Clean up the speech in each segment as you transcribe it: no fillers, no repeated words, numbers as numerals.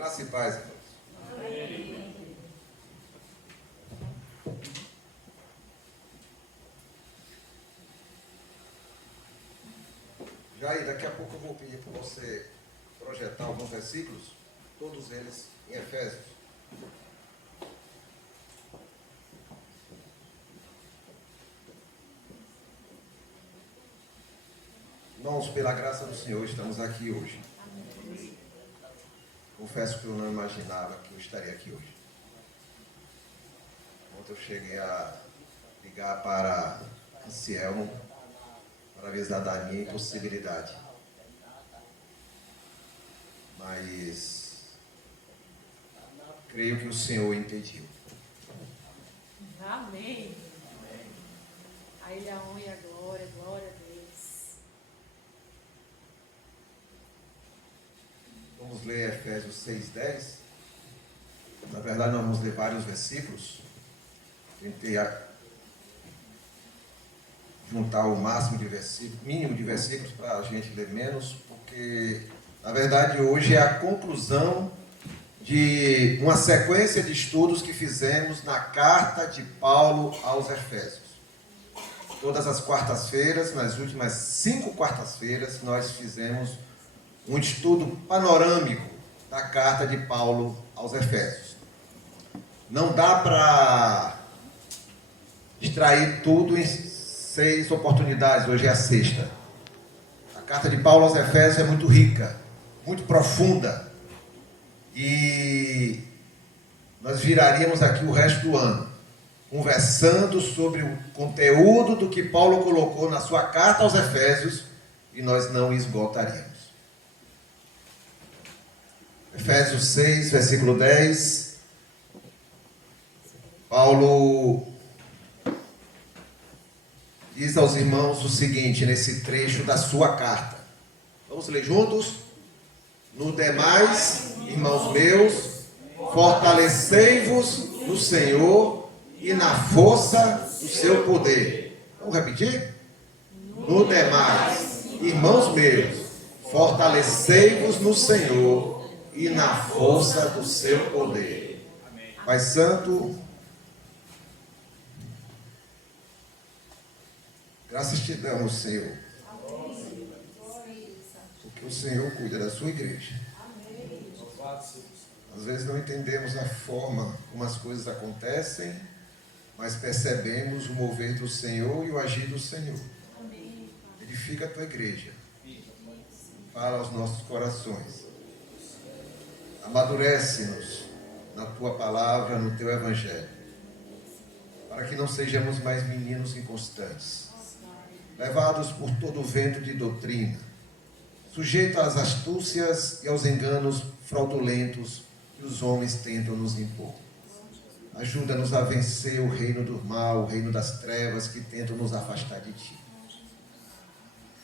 Graça e paz, irmãos. Amém. Jair, daqui a pouco eu vou pedir para você projetar alguns versículos, todos eles em Efésios. Irmãos, pela graça do Senhor, estamos aqui hoje. Confesso que eu não imaginava que eu estaria aqui hoje. Ontem eu cheguei a ligar para Anselmo para avisar da minha impossibilidade. Mas creio que o Senhor impediu. Amém. A Ele a honra e a glória, glória a Deus. Vamos ler Efésios 6:10. Na verdade, nós vamos ler vários versículos. Tentei juntar o máximo de versículos, mínimo de versículos para a gente ler menos, porque, na verdade, hoje é a conclusão de uma sequência de estudos que fizemos na carta de Paulo aos Efésios. Todas as quartas-feiras, nas últimas 5 quartas-feiras, nós fizemos um estudo panorâmico da carta de Paulo aos Efésios. Não dá para extrair tudo em 6 oportunidades, hoje é a 6ª. A carta de Paulo aos Efésios é muito rica, muito profunda, e nós viraríamos aqui o resto do ano conversando sobre o conteúdo do que Paulo colocou na sua carta aos Efésios, e nós não esgotaríamos. Efésios 6, versículo 10, Paulo diz aos irmãos o seguinte, nesse trecho da sua carta. Vamos ler juntos? No demais, irmãos meus, fortalecei-vos no Senhor e na força do seu poder. Vamos repetir? No demais, irmãos meus, fortalecei-vos no Senhor e na força do seu poder. Pai Santo, graças te damos, Senhor, porque o Senhor cuida da sua igreja. Às vezes não entendemos a forma como as coisas acontecem, mas percebemos o mover do Senhor e o agir do Senhor. Edifica a tua igreja. Fala aos nossos corações. Amadurece-nos na tua palavra, no teu evangelho, para que não sejamos mais meninos inconstantes, levados por todo o vento de doutrina, sujeitos às astúcias e aos enganos fraudulentos que os homens tentam nos impor. Ajuda-nos a vencer o reino do mal, o reino das trevas que tentam nos afastar de ti.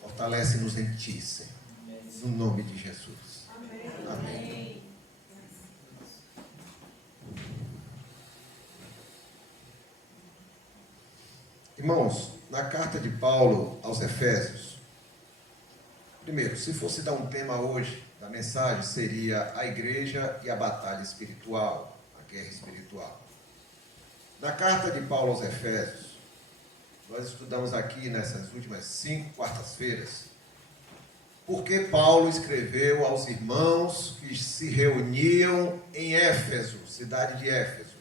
Fortalece-nos em ti, Senhor, no nome de Jesus. Amém. Irmãos, na carta de Paulo aos Efésios, primeiro, se fosse dar um tema hoje da mensagem, seria a igreja e a batalha espiritual, a guerra espiritual. Na carta de Paulo aos Efésios, nós estudamos aqui nessas últimas 5 quartas-feiras, porque Paulo escreveu aos irmãos que se reuniam em Éfeso, cidade de Éfeso.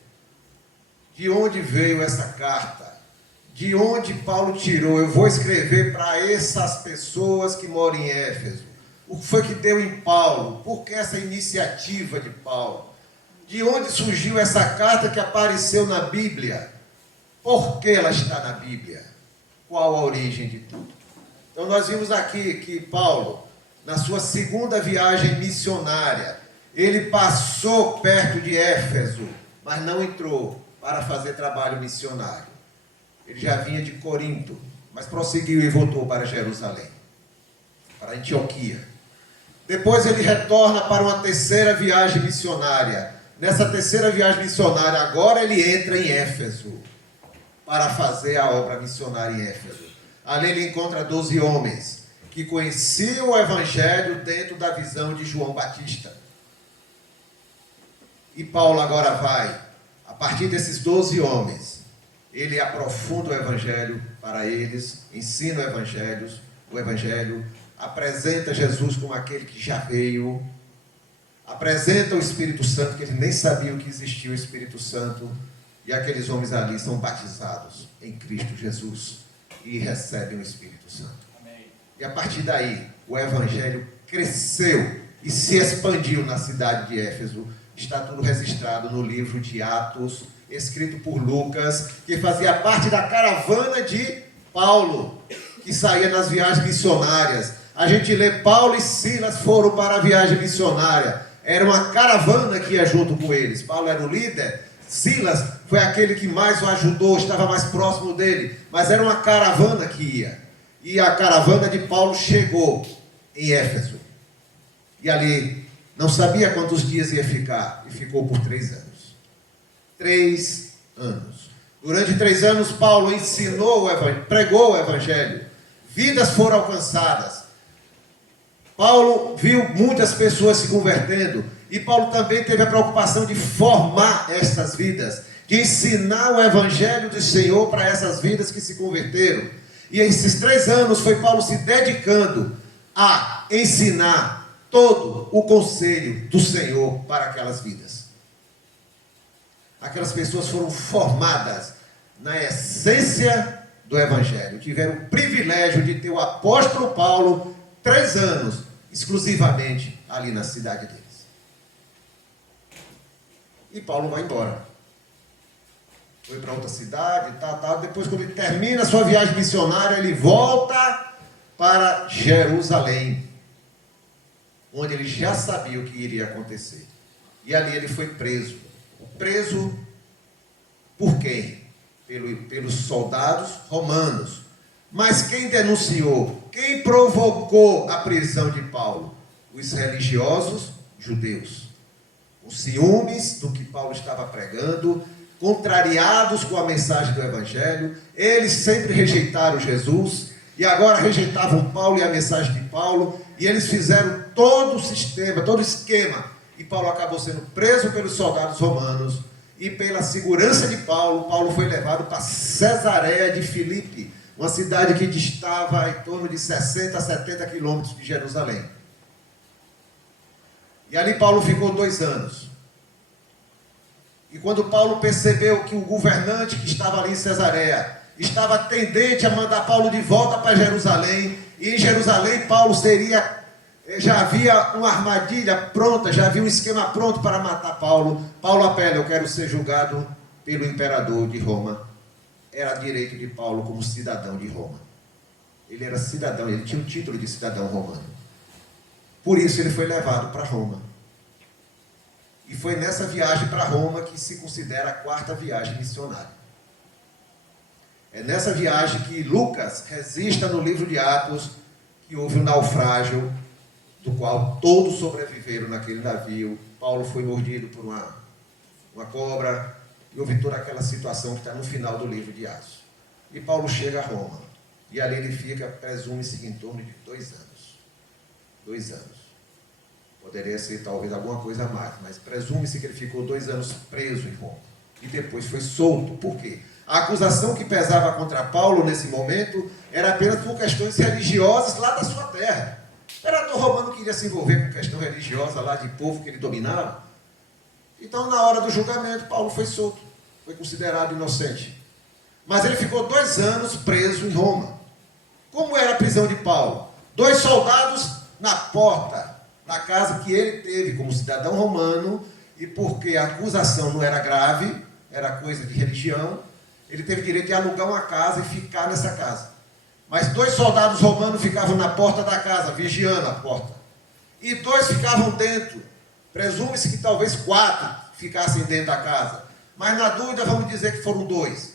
De onde veio essa carta? De onde Paulo tirou? Eu vou escrever para essas pessoas que moram em Éfeso. O que foi que deu em Paulo? Por que essa iniciativa de Paulo? De onde surgiu essa carta que apareceu na Bíblia? Por que ela está na Bíblia? Qual a origem de tudo? Então nós vimos aqui que Paulo, na sua 2ª viagem missionária, ele passou perto de Éfeso, mas não entrou para fazer trabalho missionário. Ele já vinha de Corinto, mas prosseguiu e voltou para Jerusalém, para Antioquia. Depois ele retorna para uma 3ª viagem missionária. Nessa 3ª viagem missionária, agora ele entra em Éfeso, para fazer a obra missionária em Éfeso. Ali ele encontra 12 homens, que conheciam o Evangelho dentro da visão de João Batista. E Paulo agora vai, a partir desses 12 homens, ele aprofunda o evangelho para eles, ensina o evangelho, apresenta Jesus como aquele que já veio, apresenta o Espírito Santo, que eles nem sabiam que existia o Espírito Santo, e aqueles homens ali são batizados em Cristo Jesus e recebem o Espírito Santo. Amém. E a partir daí, o evangelho cresceu e se expandiu na cidade de Éfeso. Está tudo registrado no livro de Atos, escrito por Lucas, que fazia parte da caravana de Paulo, que saía nas viagens missionárias. A gente lê, Paulo e Silas foram para a viagem missionária. Era uma caravana que ia junto com eles. Paulo era o líder, Silas foi aquele que mais o ajudou, estava mais próximo dele. Mas era uma caravana que ia. E a caravana de Paulo chegou em Éfeso. E ali não sabia quantos dias ia ficar. E ficou por 3 anos. 3 anos. Durante 3 anos, Paulo ensinou, pregou o evangelho. Vidas foram alcançadas. Paulo viu muitas pessoas se convertendo. E Paulo também teve a preocupação de formar essas vidas, de ensinar o evangelho do Senhor para essas vidas que se converteram. E esses 3 anos foi Paulo se dedicando a ensinar todo o conselho do Senhor para aquelas vidas. Aquelas pessoas foram formadas na essência do evangelho. Tiveram o privilégio de ter o apóstolo Paulo 3 anos exclusivamente ali na cidade deles. E Paulo vai embora. Foi para outra cidade, Depois, quando ele termina a sua viagem missionária, ele volta para Jerusalém, onde ele já sabia o que iria acontecer. E ali ele foi preso. Preso por quem? Pelos soldados romanos. Mas quem denunciou? Quem provocou a prisão de Paulo? Os religiosos judeus. Os ciúmes do que Paulo estava pregando, contrariados com a mensagem do evangelho. Eles sempre rejeitaram Jesus e agora rejeitavam Paulo e a mensagem de Paulo. E eles fizeram todo o sistema, todo o esquema. E Paulo acabou sendo preso pelos soldados romanos. E pela segurança de Paulo, Paulo foi levado para Cesareia de Filipe, uma cidade que distava em torno de 60 a 70 quilômetros de Jerusalém. E ali Paulo ficou 2 anos. E quando Paulo percebeu que o governante que estava ali em Cesareia estava tendente a mandar Paulo de volta para Jerusalém, e em Jerusalém Paulo já havia uma armadilha pronta, já havia um esquema pronto para matar Paulo. Paulo apela: eu quero ser julgado pelo imperador de Roma. Era direito de Paulo como cidadão de Roma. Ele era cidadão, ele tinha o título de cidadão romano. Por isso ele foi levado para Roma. E foi nessa viagem para Roma que se considera a 4ª viagem missionária. É nessa viagem que Lucas registra no livro de Atos que houve um naufrágio, do qual todos sobreviveram naquele navio. Paulo foi mordido por uma cobra, e houve toda aquela situação que está no final do livro de Atos. E Paulo chega a Roma, e ali ele fica, presume-se, em torno de 2 anos. 2 anos. Poderia ser talvez alguma coisa a mais, mas presume-se que ele ficou 2 anos preso em Roma. E depois foi solto. Por quê? A acusação que pesava contra Paulo nesse momento era apenas por questões religiosas lá da sua terra. O imperador romano queria se envolver com questão religiosa lá de povo que ele dominava. Então, na hora do julgamento, Paulo foi solto. Foi considerado inocente. Mas ele ficou 2 anos preso em Roma. Como era a prisão de Paulo? 2 soldados na porta da casa que ele teve como cidadão romano, e porque a acusação não era grave, era coisa de religião, ele teve direito de alugar uma casa e ficar nessa casa. Mas 2 soldados romanos ficavam na porta da casa, vigiando a porta. E 2 ficavam dentro. Presume-se que talvez 4 ficassem dentro da casa. Mas na dúvida vamos dizer que foram 2.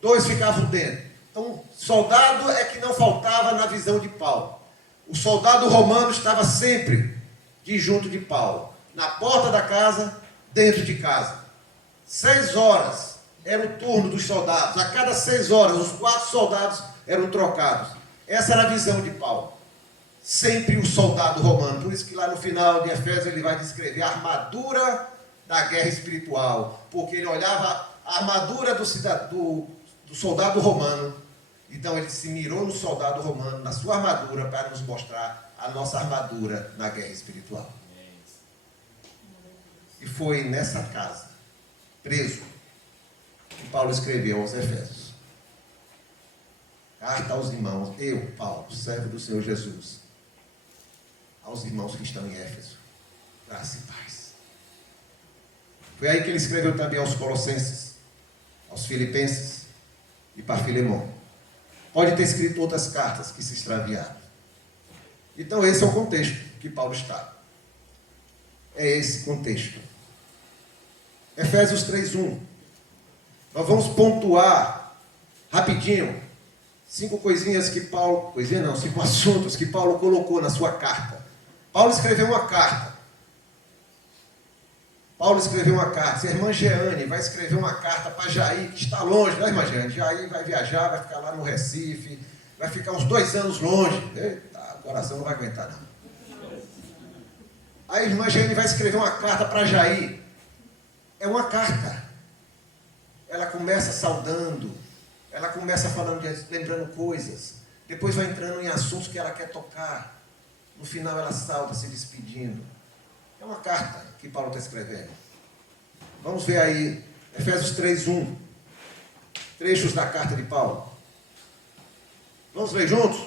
2 ficavam dentro. Então, soldado é que não faltava na visão de Paulo. O soldado romano estava sempre junto de Paulo. Na porta da casa, dentro de casa. 6 horas era o turno dos soldados. A cada 6 horas, os 4 soldados eram trocados. Essa era a visão de Paulo. Sempre o soldado romano. Por isso que lá no final de Efésios ele vai descrever a armadura da guerra espiritual, porque ele olhava a armadura do soldado romano. Então ele se mirou no soldado romano, na sua armadura, para nos mostrar a nossa armadura na guerra espiritual. E foi nessa casa, preso, que Paulo escreveu aos Efésios. Carta aos irmãos, eu, Paulo, servo do Senhor Jesus, aos irmãos que estão em Éfeso, graça e paz. Foi aí que ele escreveu também aos Colossenses, aos Filipenses e para Filemão. Pode ter escrito outras cartas que se extraviaram. Então esse é o contexto que Paulo está. É esse contexto. Efésios 3:1. Nós vamos pontuar rapidinho 5 coisinhas que Paulo... 5 assuntos que Paulo colocou na sua carta. Paulo escreveu uma carta. Se a irmã Jeane vai escrever uma carta para Jair, que está longe, né, irmã Jeane? Jair vai viajar, vai ficar lá no Recife, vai ficar uns 2 anos longe. Eita, o coração não vai aguentar, não. A irmã Jeane vai escrever uma carta para Jair. É uma carta. Ela começa saudando, ela começa falando, lembrando coisas, depois vai entrando em assuntos que ela quer tocar. No final ela sauda se despedindo. É uma carta que Paulo está escrevendo. Vamos ver aí, Efésios 3:1. Trechos da carta de Paulo. Vamos ler juntos?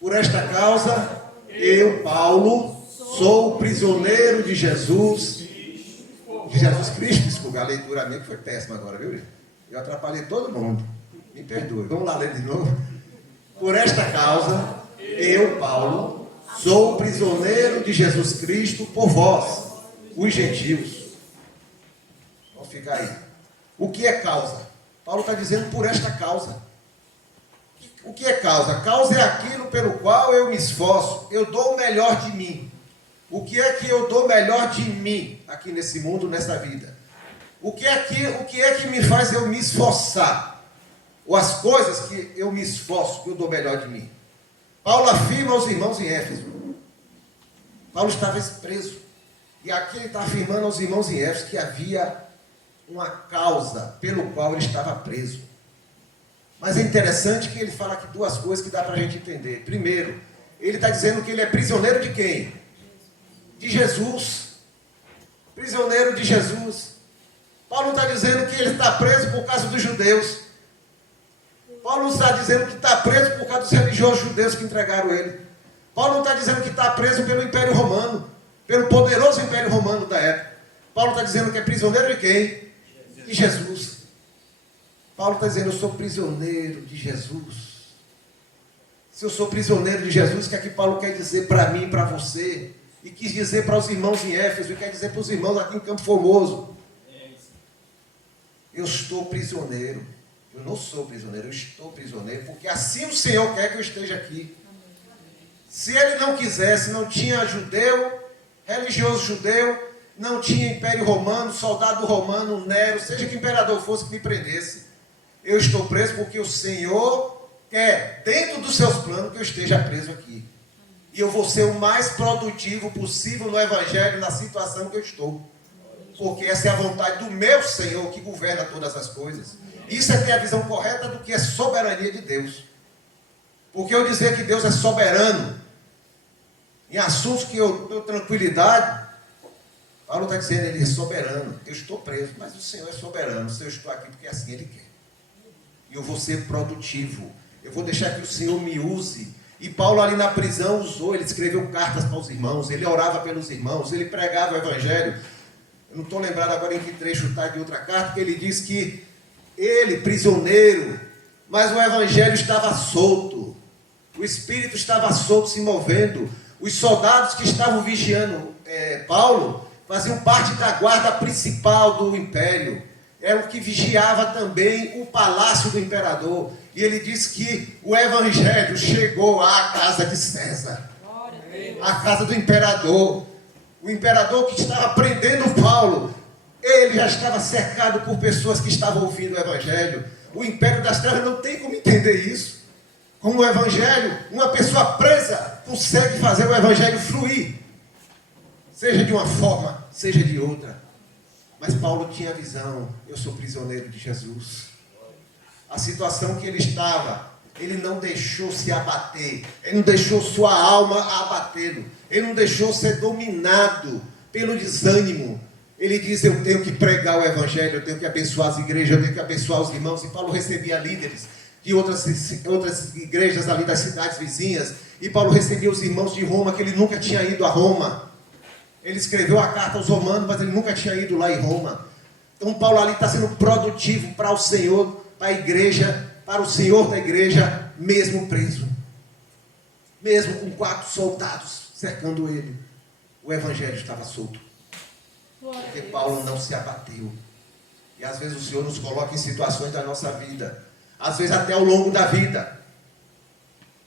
Por esta causa, eu, Paulo, sou prisioneiro de Jesus Cristo. Desculpa, a leitura minha que foi péssima agora, viu? Eu atrapalhei todo mundo. Me perdoe. Vamos lá ler de novo. Por esta causa, eu, Paulo, sou prisioneiro de Jesus Cristo por vós, os gentios. Vamos ficar aí. O que é causa? Paulo está dizendo por esta causa. O que é causa? Causa é aquilo pelo qual eu me esforço. Eu dou o melhor de mim. O que é que eu dou melhor de mim aqui nesse mundo, nessa vida? O que é que me faz eu me esforçar? Ou as coisas que eu me esforço, que eu dou melhor de mim? Paulo afirma aos irmãos em Éfeso. Paulo estava preso. E aqui ele está afirmando aos irmãos em Éfeso que havia uma causa pelo qual ele estava preso. Mas é interessante que ele fala aqui 2 coisas que dá para a gente entender. Primeiro, ele está dizendo que ele é prisioneiro de quem? De Jesus. Prisioneiro de Jesus. Paulo não está dizendo que ele está preso por causa dos judeus. Paulo não está dizendo que está preso por causa dos religiosos judeus que entregaram ele. Paulo não está dizendo que está preso pelo Império Romano, pelo poderoso Império Romano da época. Paulo está dizendo que é prisioneiro de quem? De Jesus. Paulo está dizendo, eu sou prisioneiro de Jesus. Se eu sou prisioneiro de Jesus, o que é que Paulo quer dizer para mim e para você? E quis dizer para os irmãos em Éfeso, e quer dizer para os irmãos aqui em Campo Formoso. Eu estou prisioneiro. Eu não sou prisioneiro, eu estou prisioneiro, porque assim o Senhor quer que eu esteja aqui. Se ele não quisesse, não tinha judeu, religioso judeu, não tinha Império Romano, soldado romano, Nero, seja que imperador fosse que me prendesse. Eu estou preso porque o Senhor quer, dentro dos seus planos, que eu esteja preso aqui. E eu vou ser o mais produtivo possível no Evangelho, na situação que eu estou. Porque essa é a vontade do meu Senhor que governa todas as coisas. Isso é ter a visão correta do que é soberania de Deus. Porque eu dizer que Deus é soberano em assuntos que eu tenho tranquilidade, Paulo está dizendo, ele é soberano. Eu estou preso, mas o Senhor é soberano. Se eu estou aqui porque assim ele quer. E eu vou ser produtivo. Eu vou deixar que o Senhor me use. E Paulo ali na prisão usou, ele escreveu cartas para os irmãos, ele orava pelos irmãos, ele pregava o Evangelho. Eu não estou lembrado agora em que trecho está de outra carta, que ele diz que ele, prisioneiro, mas o Evangelho estava solto. O Espírito estava solto, se movendo. Os soldados que estavam vigiando Paulo faziam parte da guarda principal do império. Era o que vigiava também o palácio do imperador. E ele diz que o Evangelho chegou à casa de César, à casa do imperador. O imperador que estava prendendo Paulo, ele já estava cercado por pessoas que estavam ouvindo o Evangelho. O império das trevas não tem como entender isso. Como o Evangelho, uma pessoa presa consegue fazer o Evangelho fluir. Seja de uma forma, seja de outra. Mas Paulo tinha visão. Eu sou prisioneiro de Jesus. A situação que ele estava, ele não deixou se abater. Ele não deixou sua alma abatê-lo. Ele não deixou ser dominado pelo desânimo. Ele diz, eu tenho que pregar o evangelho, eu tenho que abençoar as igrejas, eu tenho que abençoar os irmãos. E Paulo recebia líderes de outras igrejas ali das cidades vizinhas. E Paulo recebia os irmãos de Roma, que ele nunca tinha ido a Roma. Ele escreveu a carta aos romanos, mas ele nunca tinha ido lá em Roma. Então Paulo ali está sendo produtivo para o Senhor, para a igreja, para o Senhor da igreja, mesmo preso. Mesmo com 4 soldados cercando ele. O evangelho estava solto. Porque Paulo não se abateu. E às vezes o Senhor nos coloca em situações da nossa vida. Às vezes até ao longo da vida.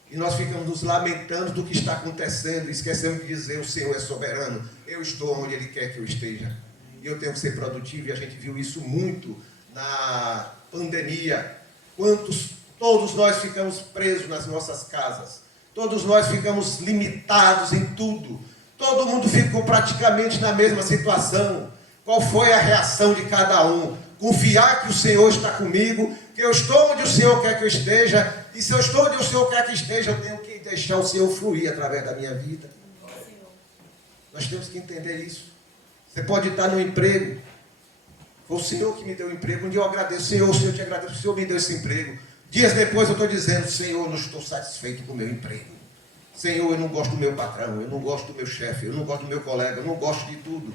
E nós ficamos nos lamentando do que está acontecendo. E esquecemos de dizer, o Senhor é soberano. Eu estou onde Ele quer que eu esteja. E eu tenho que ser produtivo. E a gente viu isso muito na pandemia. Todos nós ficamos presos nas nossas casas. Todos nós ficamos limitados em tudo. Todo mundo ficou praticamente na mesma situação. Qual foi a reação de cada um? Confiar que o Senhor está comigo, que eu estou onde o Senhor quer que eu esteja, e se eu estou onde o Senhor quer que esteja, eu tenho que deixar o Senhor fluir através da minha vida. Nós temos que entender isso. Você pode estar no emprego. Foi o Senhor que me deu o emprego. Um dia eu agradeço, Senhor, o Senhor te agradeço, o Senhor me deu esse emprego. Dias depois eu estou dizendo, Senhor, eu não estou satisfeito com o meu emprego. Senhor, eu não gosto do meu patrão, eu não gosto do meu chefe, eu não gosto do meu colega, eu não gosto de tudo.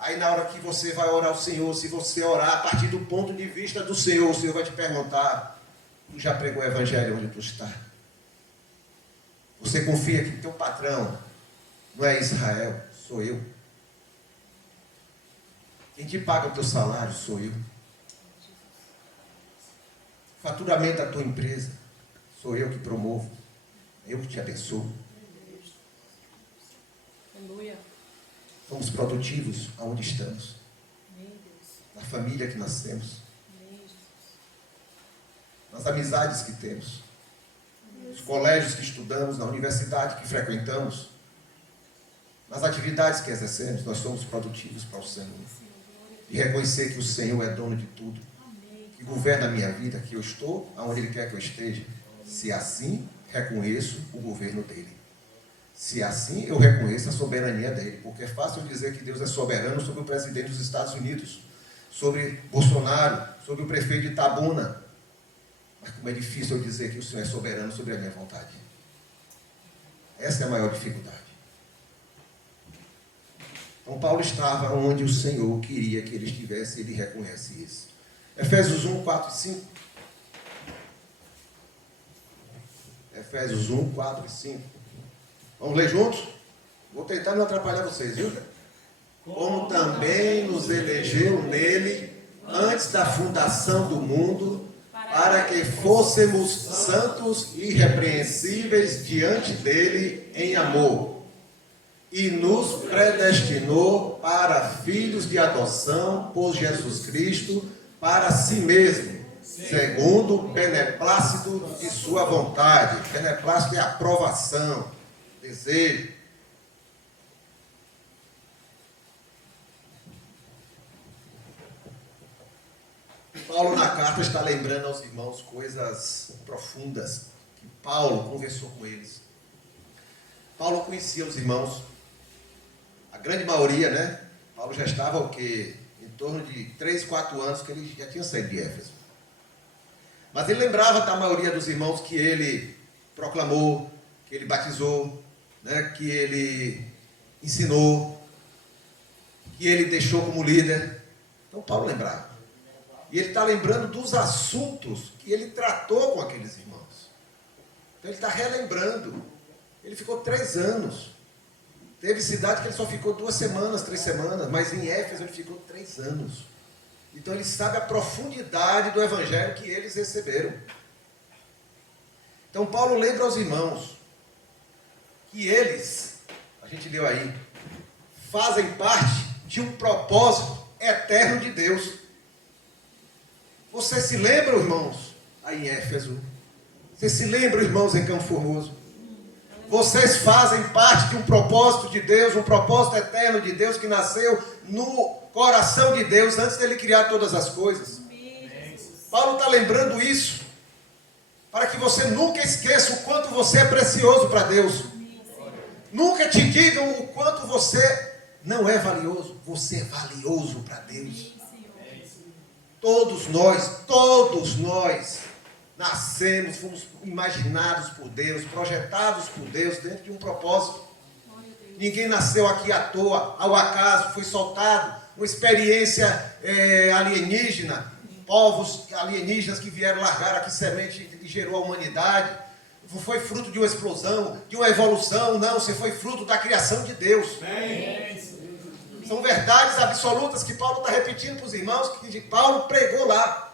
Aí na hora que você vai orar ao Senhor, se você orar a partir do ponto de vista do Senhor, o Senhor vai te perguntar, tu já pregou o evangelho onde tu está? Você confia que teu patrão não é Israel, sou eu. Quem te paga o teu salário sou eu. Faturamento da tua empresa, sou eu que promovo. Eu que te abençoo. Aleluia. Somos produtivos aonde estamos. Na família que nascemos. Nas amizades que temos. Nos colégios que estudamos, na universidade que frequentamos. Nas atividades que exercemos, nós somos produtivos para o Senhor. E reconhecer que o Senhor é dono de tudo. Que governa a minha vida, que eu estou aonde Ele quer que eu esteja. Se assim, reconheço o governo dele. Se assim, eu reconheço a soberania dele. Porque é fácil dizer que Deus é soberano sobre o presidente dos Estados Unidos, sobre Bolsonaro, sobre o prefeito de Itabuna. Mas como é difícil eu dizer que o Senhor é soberano sobre a minha vontade. Essa é a maior dificuldade. Então Paulo estava onde o Senhor queria que ele estivesse, e ele reconhece isso. Efésios 1, 4 e 5. Efésios 1, 4 e 5. Vamos ler juntos? Vou tentar não atrapalhar vocês, viu? Como também nos elegeu nele, antes da fundação do mundo, para que fôssemos santos e irrepreensíveis diante dele em amor. E nos predestinou para filhos de adoção por Jesus Cristo, para si mesmo, segundo o beneplácito de sua vontade. Beneplácito é aprovação, desejo. Paulo na carta está lembrando aos irmãos coisas profundas que Paulo conversou com eles. Paulo conhecia os irmãos, a grande maioria, né? Paulo já estava o quê? Em torno de 3, 4 anos que ele já tinha saído de Éfeso. Mas ele lembrava da maioria dos irmãos que ele proclamou, que ele batizou, né? Que ele ensinou, que ele deixou como líder. Então Paulo lembrava. E ele está lembrando dos assuntos que ele tratou com aqueles irmãos. Então ele está relembrando. Ele ficou 3 anos. Teve cidade que ele só ficou 2 semanas, 3 semanas, mas em Éfeso ele ficou 3 anos. Então ele sabe a profundidade do evangelho que eles receberam. Então Paulo lembra aos irmãos que eles, a gente leu aí, fazem parte de um propósito eterno de Deus. Você se lembra, irmãos, aí em Éfeso? Você se lembra, irmãos, em Campo Formoso? Vocês fazem parte de um propósito de Deus, um propósito eterno de Deus que nasceu no coração de Deus antes dele criar todas as coisas. Paulo está lembrando isso, para que você nunca esqueça o quanto você é precioso para Deus. Nunca te digam o quanto você não é valioso. Você é valioso para Deus. Todos nós nascemos, fomos imaginados por Deus, projetados por Deus dentro de um propósito. Ninguém nasceu aqui à toa, ao acaso, foi soltado uma experiência alienígena, povos alienígenas que vieram largar aqui semente e gerou a humanidade. Não foi fruto de uma explosão, de uma evolução, não, você foi fruto da criação de Deus. São verdades absolutas que Paulo está repetindo para os irmãos, que Paulo pregou lá.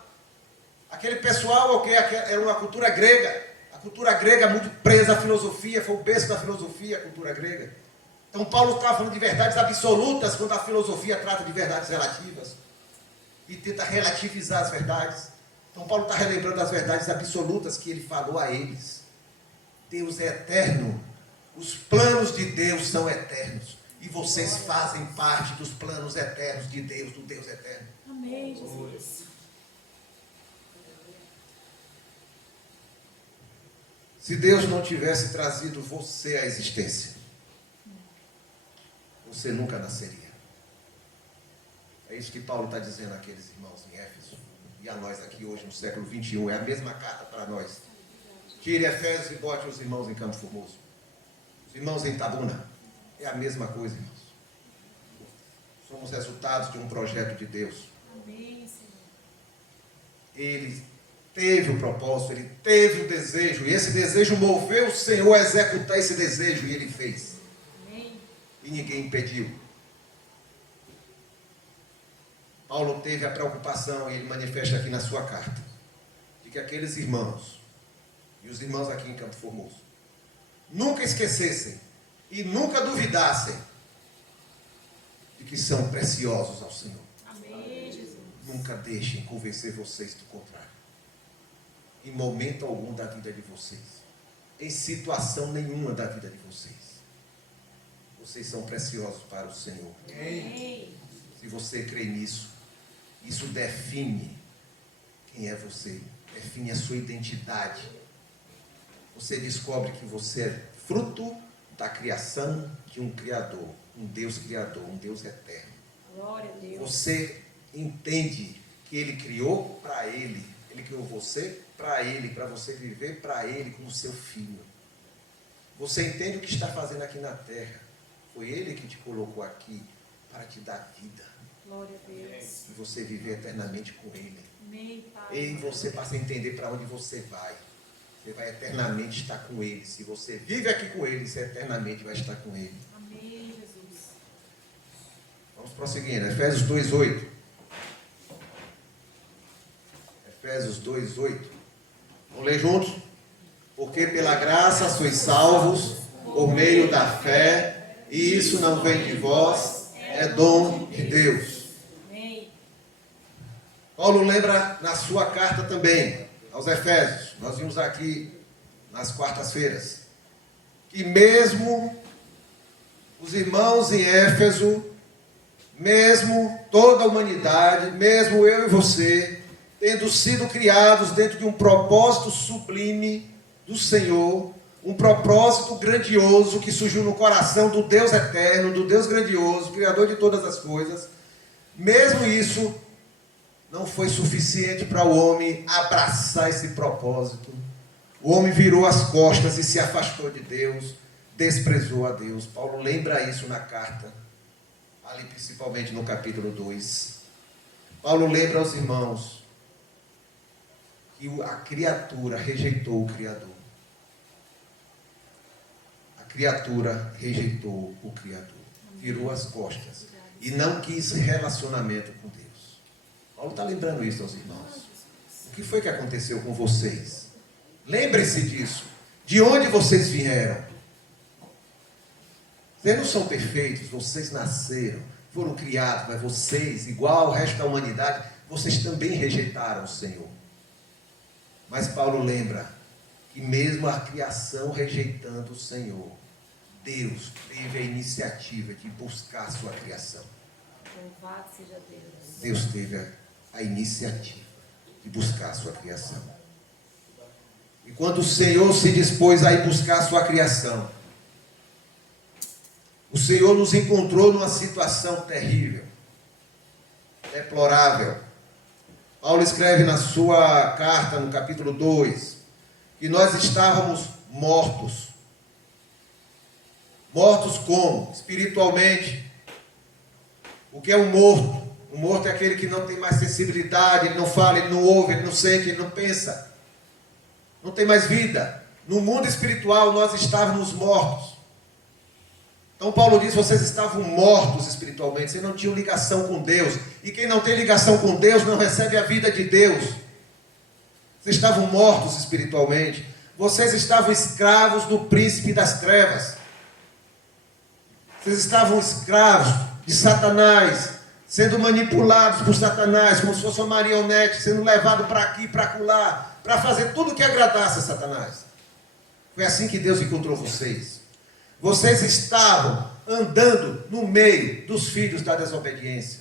Aquele pessoal, era uma cultura grega. A cultura grega muito presa à filosofia, foi o berço da filosofia, a cultura grega. Então Paulo está falando de verdades absolutas, quando a filosofia trata de verdades relativas. E tenta relativizar as verdades. Então Paulo está relembrando as verdades absolutas que ele falou a eles. Deus é eterno. Os planos de Deus são eternos. E vocês fazem parte dos planos eternos de Deus, do Deus eterno. Amém, Jesus. Se Deus não tivesse trazido você à existência, você nunca nasceria. É isso que Paulo está dizendo àqueles irmãos em Éfeso. E a nós aqui hoje, no século 21. É a mesma carta para nós. Tire Efésios e bote os irmãos em Campo Formoso. Os irmãos em Tabuna. É a mesma coisa, irmãos. Somos resultados de um projeto de Deus. Amém, Senhor. Ele teve o propósito, ele teve o desejo, e esse desejo moveu o Senhor a executar esse desejo, e ele fez. Amém. E ninguém impediu. Paulo teve a preocupação, e ele manifesta aqui na sua carta, de que aqueles irmãos, e os irmãos aqui em Campo Formoso, nunca esquecessem e nunca duvidassem de que são preciosos ao Senhor. Amém, Jesus. Nunca deixem convencer vocês do contrário. Em momento algum da vida de vocês. Em situação nenhuma da vida de vocês. Vocês são preciosos para o Senhor. Amém. Se você crê nisso, isso define quem é você. Define a sua identidade. Você descobre que você é fruto da criação de um Criador. Um Deus Criador, um Deus eterno. Glória a Deus. Você entende que Ele criou para Ele. Ele criou você para Ele, para você viver para Ele como seu filho. Você entende o que está fazendo aqui na terra. Foi Ele que te colocou aqui para te dar vida. Glória a Deus. E você viver eternamente com Ele. Amém, Pai. E você passa a entender para onde você vai. Você vai eternamente estar com Ele. Se você vive aqui com Ele, você eternamente vai estar com Ele. Amém, Jesus. Vamos prosseguindo. Efésios 2:8. Efésios 2:8. Vamos ler juntos? Porque pela graça sois salvos por meio da fé, e isso não vem de vós, é dom de Deus. Amém. Paulo lembra na sua carta também aos Efésios, nós vimos aqui nas quartas-feiras, que mesmo os irmãos em Éfeso, mesmo toda a humanidade, mesmo eu e você, tendo sido criados dentro de um propósito sublime do Senhor, um propósito grandioso que surgiu no coração do Deus eterno, do Deus grandioso, Criador de todas as coisas, mesmo isso não foi suficiente para o homem abraçar esse propósito. O homem virou as costas e se afastou de Deus, desprezou a Deus. Paulo lembra isso na carta, ali principalmente no capítulo 2. Paulo lembra aos irmãos que a criatura rejeitou o Criador. A criatura rejeitou o Criador, virou as costas e não quis relacionamento com Deus. Paulo está lembrando isso aos irmãos. O que foi que aconteceu com vocês? Lembre-se disso. De onde vocês vieram? Vocês não são perfeitos, vocês nasceram, foram criados, mas vocês, igual ao resto da humanidade, vocês também rejeitaram o Senhor. Mas Paulo lembra que mesmo a criação rejeitando o Senhor, Deus teve a iniciativa de buscar a sua criação. Louvado seja Deus. Deus teve a iniciativa de buscar a sua criação. E quando o Senhor se dispôs a ir buscar a sua criação, o Senhor nos encontrou numa situação terrível, deplorável. Paulo escreve na sua carta, no capítulo 2, que nós estávamos mortos. Mortos como? Espiritualmente. O que é um morto? Um morto é aquele que não tem mais sensibilidade, ele não fala, ele não ouve, ele não sente, ele não pensa. Não tem mais vida. No mundo espiritual nós estávamos mortos. Então Paulo diz, vocês estavam mortos espiritualmente, vocês não tinham ligação com Deus. E quem não tem ligação com Deus não recebe a vida de Deus. Vocês estavam mortos espiritualmente. Vocês estavam escravos do príncipe das trevas. Vocês estavam escravos de Satanás, sendo manipulados por Satanás, como se fosse uma marionete, sendo levado para aqui, para acolá, para fazer tudo que agradasse a Satanás. Foi assim que Deus encontrou vocês. Vocês estavam andando no meio dos filhos da desobediência.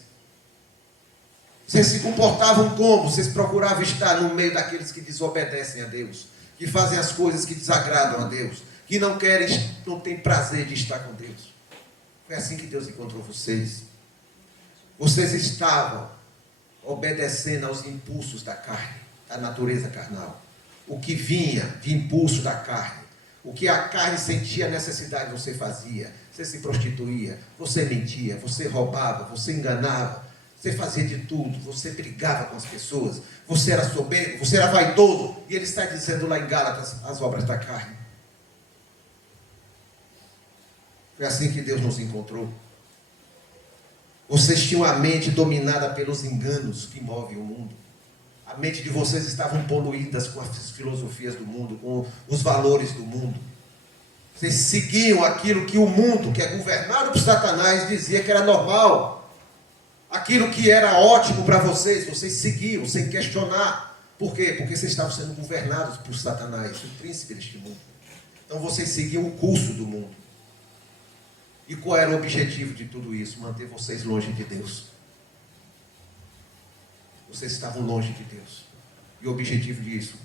Vocês se comportavam como? Vocês procuravam estar no meio daqueles que desobedecem a Deus, que fazem as coisas que desagradam a Deus, que não querem, não têm prazer de estar com Deus. Foi assim que Deus encontrou vocês. Vocês estavam obedecendo aos impulsos da carne, da natureza carnal. O que vinha de impulso da carne, o que a carne sentia necessidade, você fazia. Você se prostituía, você mentia, você roubava, você enganava, você fazia de tudo, você brigava com as pessoas, você era soberbo, você era vaidoso. E ele está dizendo lá em Gálatas as obras da carne. Foi assim que Deus nos encontrou. Vocês tinham a mente dominada pelos enganos que movem o mundo. A mente de vocês estavam poluídas com as filosofias do mundo, com os valores do mundo. Vocês seguiam aquilo que o mundo, que é governado por Satanás, dizia que era normal. Aquilo que era ótimo para vocês, vocês seguiam sem questionar. Por quê? Porque vocês estavam sendo governados por Satanás, o príncipe deste mundo. Então vocês seguiam o curso do mundo. E qual era o objetivo de tudo isso? Manter vocês longe de Deus. Vocês estavam longe de Deus. E o objetivo disso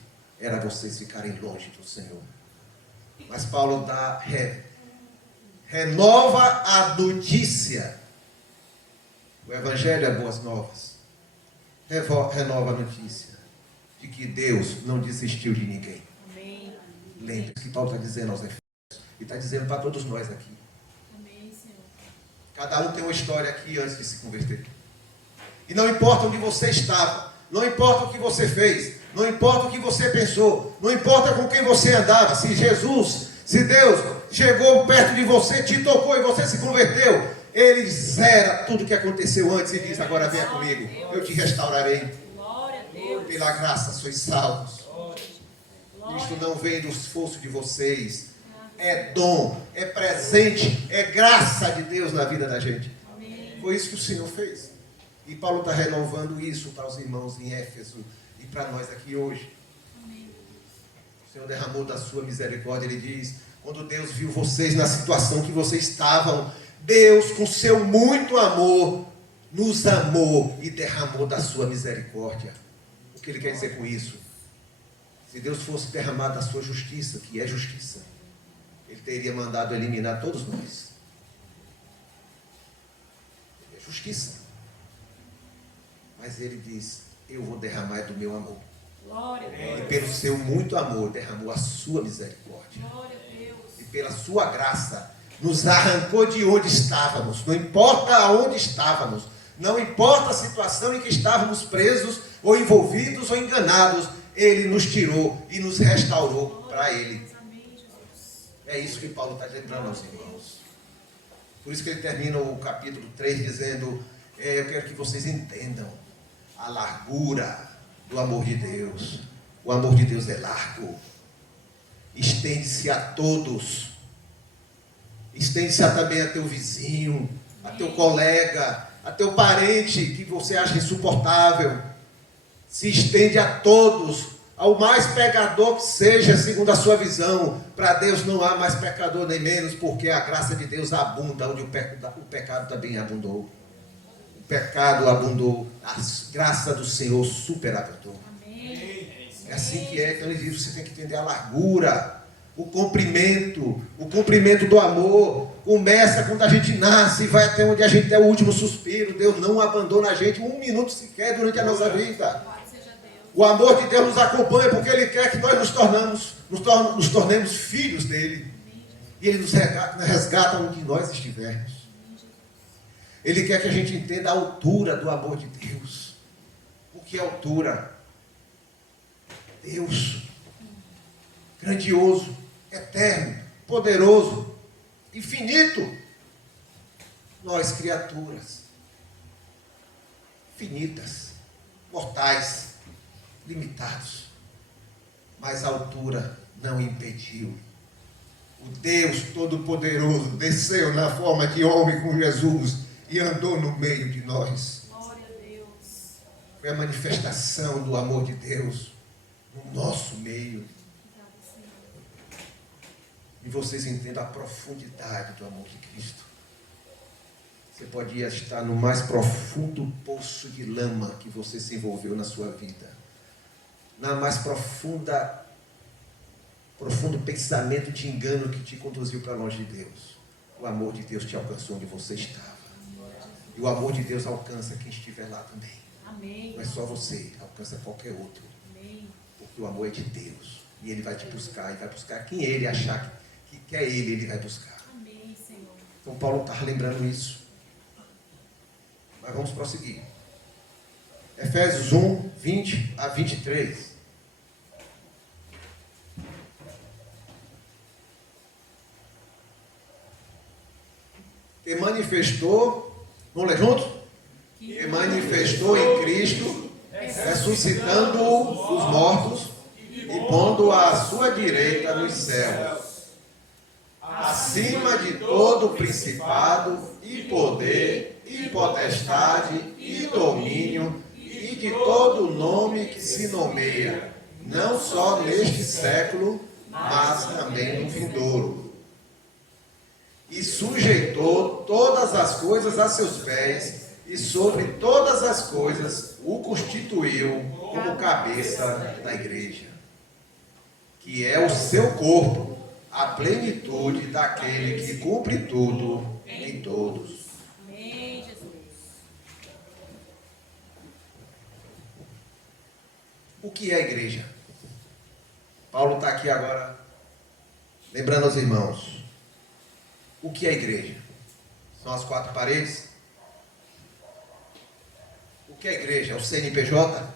era vocês ficarem longe do Senhor. Mas Paulo renova a notícia. O Evangelho é boas novas. Renova a notícia de que Deus não desistiu de ninguém. Amém. Lembre-se que Paulo está dizendo aos Efésios. E está dizendo para todos nós aqui. Cada um tem uma história aqui antes de se converter. E não importa onde você estava, não importa o que você fez, não importa o que você pensou, não importa com quem você andava, se Deus chegou perto de você, te tocou e você se converteu, Ele zera tudo o que aconteceu antes e diz, agora venha comigo, eu te restaurarei. Pela graça sois salvos. Isto não vem do esforço de vocês. É dom, é presente, é graça de Deus na vida da gente. Amém. Foi isso que o Senhor fez. E Paulo está renovando isso para os irmãos em Éfeso e para nós aqui hoje. Amém. O Senhor derramou da sua misericórdia. Ele diz, quando Deus viu vocês na situação que vocês estavam, Deus com seu muito amor nos amou e derramou da sua misericórdia. O que ele quer dizer com isso? Se Deus fosse derramar da sua justiça, que é justiça, Ele teria mandado eliminar todos nós. É justiça. Mas Ele diz, eu vou derramar do meu amor. Glória a Deus. E pelo seu muito amor, derramou a sua misericórdia. Glória a Deus. E pela sua graça, nos arrancou de onde estávamos. Não importa aonde estávamos. Não importa a situação em que estávamos presos, ou envolvidos, ou enganados. Ele nos tirou e nos restaurou para Ele. É isso que Paulo está lembrando aos irmãos. Por isso que ele termina o capítulo 3 dizendo, eu quero que vocês entendam a largura do amor de Deus. O amor de Deus é largo. Estende-se a todos. Estende-se também a teu vizinho, a teu colega, a teu parente que você acha insuportável. Se estende a todos. Ao mais pecador que seja, segundo a sua visão. Para Deus não há mais pecador nem menos, porque a graça de Deus abunda onde o pecado também abundou. pecado abundou, a graça do Senhor superabundou. Amém. É assim que é. Então ele diz, você tem que entender a largura, o comprimento do amor. Começa quando a gente nasce e vai até onde a gente é o último suspiro. Deus não abandona a gente um minuto sequer durante a nossa vida. O amor de Deus nos acompanha porque Ele quer que nós nos tornemos filhos dEle. E Ele nos resgata onde nós estivermos. Ele quer que a gente entenda a altura do amor de Deus. O que é altura? Deus, grandioso, eterno, poderoso, infinito. Nós, criaturas, finitas, mortais, limitados. Mas a altura não impediu. O Deus Todo-Poderoso desceu na forma de homem com Jesus e andou no meio de nós. Glória a Deus. Foi a manifestação do amor de Deus no nosso meio. E vocês entendam a profundidade do amor de Cristo. Você podia estar no mais profundo poço de lama que você se envolveu na sua vida. Na mais profundo pensamento de engano que te conduziu para longe de Deus. O amor de Deus te alcançou onde você estava. E o amor de Deus alcança quem estiver lá também. Amém. Não é só você, alcança qualquer outro. Amém. Porque o amor é de Deus. E Ele vai te buscar. E vai buscar quem Ele achar que é Ele vai buscar. Amém, Senhor. Então Paulo está lembrando isso. Mas vamos prosseguir. Efésios 1, 20 a 23. Que manifestou, vamos ler juntos? Que manifestou em Cristo, ressuscitando-o dos mortos e pondo-o à sua direita nos céus, acima de todo principado e poder e potestade e domínio e de todo nome que se nomeia, não só neste século, mas também no vindouro. E sujeitou todas as coisas a seus pés, e sobre todas as coisas o constituiu como cabeça da igreja, que é o seu corpo, a plenitude daquele que cumpre tudo em todos. Amém, Jesus. O que é a igreja? Paulo está aqui agora lembrando aos irmãos. O que é a igreja? São as quatro paredes? O que é a igreja? É o CNPJ?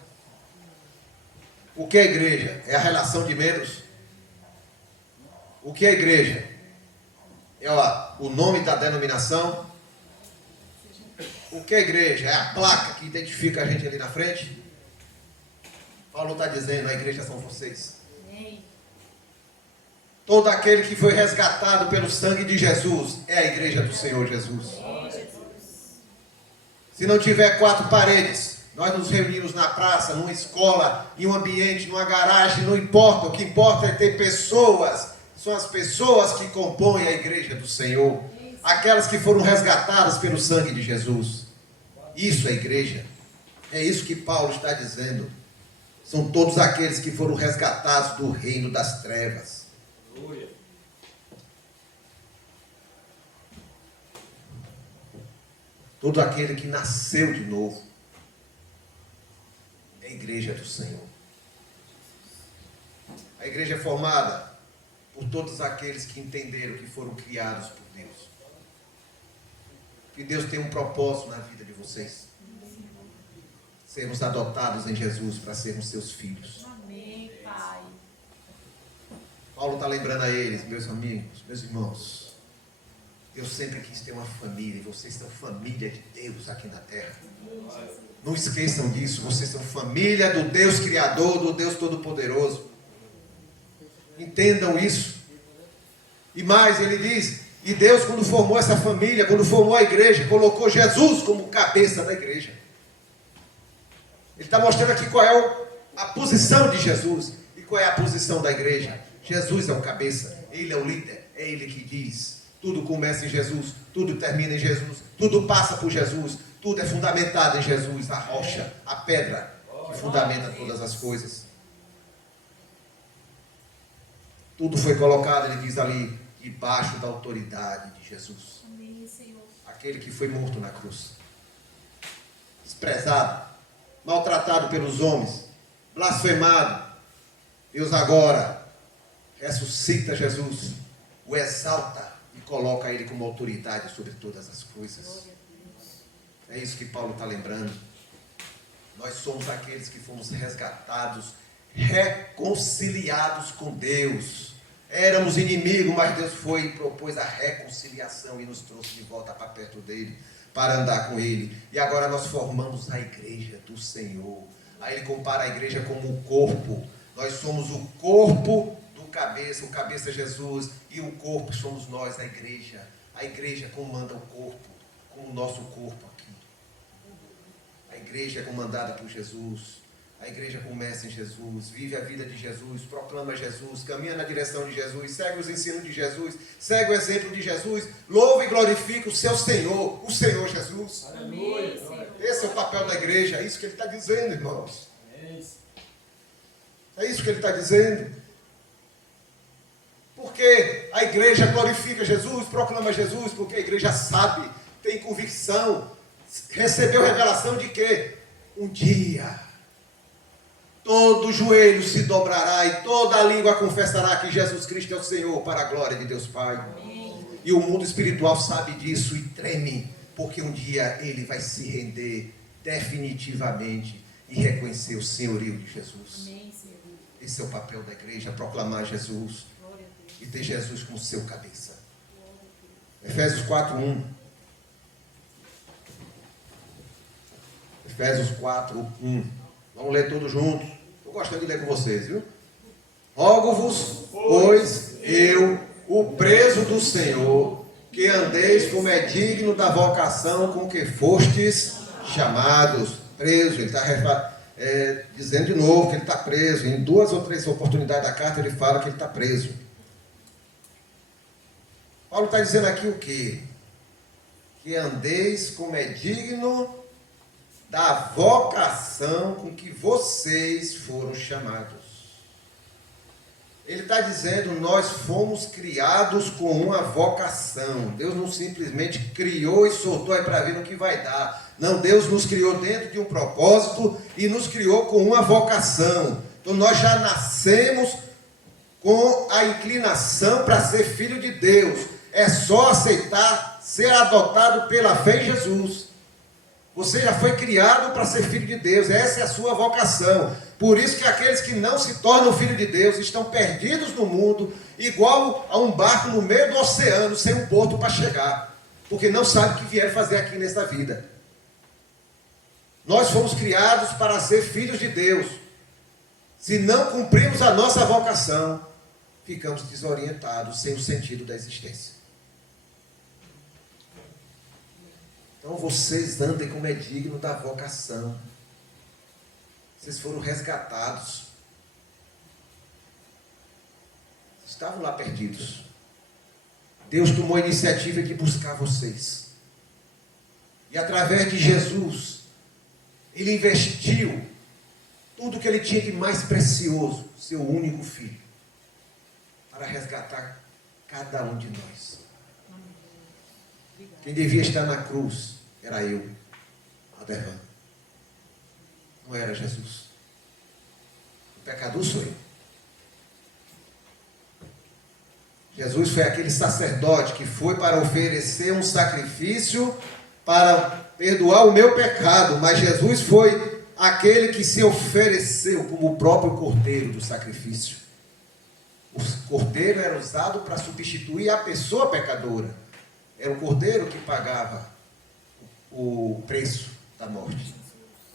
O que é a igreja? É a relação de membros? O que é a igreja? É o nome da denominação? O que é a igreja? É a placa que identifica a gente ali na frente? Paulo está dizendo, a igreja são vocês. Amém. Todo aquele que foi resgatado pelo sangue de Jesus é a igreja do Senhor Jesus. Amém, Jesus. Se não tiver quatro paredes, nós nos reunimos na praça, numa escola, em um ambiente, numa garagem, não importa. O que importa é ter pessoas. São as pessoas que compõem a igreja do Senhor. Aquelas que foram resgatadas pelo sangue de Jesus. Isso é igreja. É isso que Paulo está dizendo. São todos aqueles que foram resgatados do reino das trevas. Todo aquele que nasceu de novo é a igreja do Senhor. A igreja é formada por todos aqueles que entenderam que foram criados por Deus. Que Deus tem um propósito na vida de vocês. Sermos adotados em Jesus para sermos seus filhos. Amém, Pai. Paulo está lembrando a eles, meus amigos, meus irmãos. Deus sempre quis ter uma família, e vocês são família de Deus aqui na terra. Não esqueçam disso, vocês são família do Deus Criador, do Deus Todo-Poderoso. Entendam isso. E mais, ele diz, e Deus quando formou essa família, quando formou a igreja, colocou Jesus como cabeça da igreja. Ele está mostrando aqui qual é a posição de Jesus e qual é a posição da igreja. Jesus é o cabeça, ele é o líder, é ele que diz. Tudo começa em Jesus, tudo termina em Jesus, tudo passa por Jesus, tudo é fundamentado em Jesus, a rocha, a pedra que fundamenta todas as coisas. Tudo foi colocado, ele diz ali, debaixo da autoridade de Jesus. Amém, Senhor. Aquele que foi morto na cruz, desprezado, maltratado pelos homens, blasfemado. Deus agora ressuscita Jesus, o exalta e coloca ele como autoridade sobre todas as coisas. É isso que Paulo está lembrando. Nós somos aqueles que fomos resgatados, reconciliados com Deus. Éramos inimigos, mas Deus foi e propôs a reconciliação e nos trouxe de volta para perto dele, para andar com ele. E agora nós formamos a igreja do Senhor. Aí ele compara a igreja como o corpo. Nós somos o corpo do cabeça, o cabeça é Jesus, e o corpo somos nós, a igreja. A igreja comanda o corpo, como o nosso corpo aqui. A igreja é comandada por Jesus. A igreja começa em Jesus, vive a vida de Jesus, proclama Jesus, caminha na direção de Jesus, segue os ensinos de Jesus, segue o exemplo de Jesus, louva e glorifica o seu Senhor, o Senhor Jesus. Amém, Esse é o papel da igreja, é isso que ele está dizendo, irmãos. É isso que ele está dizendo. Porque a igreja glorifica Jesus, proclama Jesus, porque a igreja sabe, tem convicção, recebeu revelação de que um dia todo joelho se dobrará e toda língua confessará que Jesus Cristo é o Senhor, para a glória de Deus Pai. Amém. E o mundo espiritual sabe disso e treme, porque um dia ele vai se render definitivamente e reconhecer o senhorio de Jesus. Amém, Senhor. Esse é o papel da igreja, proclamar Jesus Glória a Deus. e ter Jesus como seu cabeça. Efésios 4:1. Efésios 4:1. Vamos ler todos juntos. Estou gostando de ler com vocês, viu? Rogo-vos, pois, eu, o preso do Senhor, que andeis como é digno da vocação com que fostes chamados. Preso, ele está dizendo de novo que ele está preso. Em 2 ou 3 oportunidades da carta ele fala que ele está preso. Paulo está dizendo aqui o quê? Que andeis como é digno da vocação com que vocês foram chamados. Ele está dizendo, nós fomos criados com uma vocação. Deus não simplesmente criou e soltou aí para ver no que vai dar. Não, Deus nos criou dentro de um propósito e nos criou com uma vocação. Então nós já nascemos com a inclinação para ser filho de Deus. É só aceitar, ser adotado pela fé em Jesus. Você já foi criado para ser filho de Deus, essa é a sua vocação. Por isso que aqueles que não se tornam filho de Deus estão perdidos no mundo, igual a um barco no meio do oceano, sem um porto para chegar, porque não sabem o que vieram fazer aqui nesta vida. Nós fomos criados para ser filhos de Deus. Se não cumprimos a nossa vocação, ficamos desorientados, sem o sentido da existência. Então vocês andem como é digno da vocação. Vocês foram resgatados. Estavam lá perdidos. Deus tomou a iniciativa de buscar vocês. E através de Jesus, Ele investiu tudo que Ele tinha de mais precioso, seu único filho, para resgatar cada um de nós. Quem devia estar na cruz era eu, Adevan. Não era Jesus. O pecador sou eu. Jesus foi aquele sacerdote que foi para oferecer um sacrifício para perdoar o meu pecado, mas Jesus foi aquele que se ofereceu como o próprio cordeiro do sacrifício. O cordeiro era usado para substituir a pessoa pecadora. Era o cordeiro que pagava o preço da morte.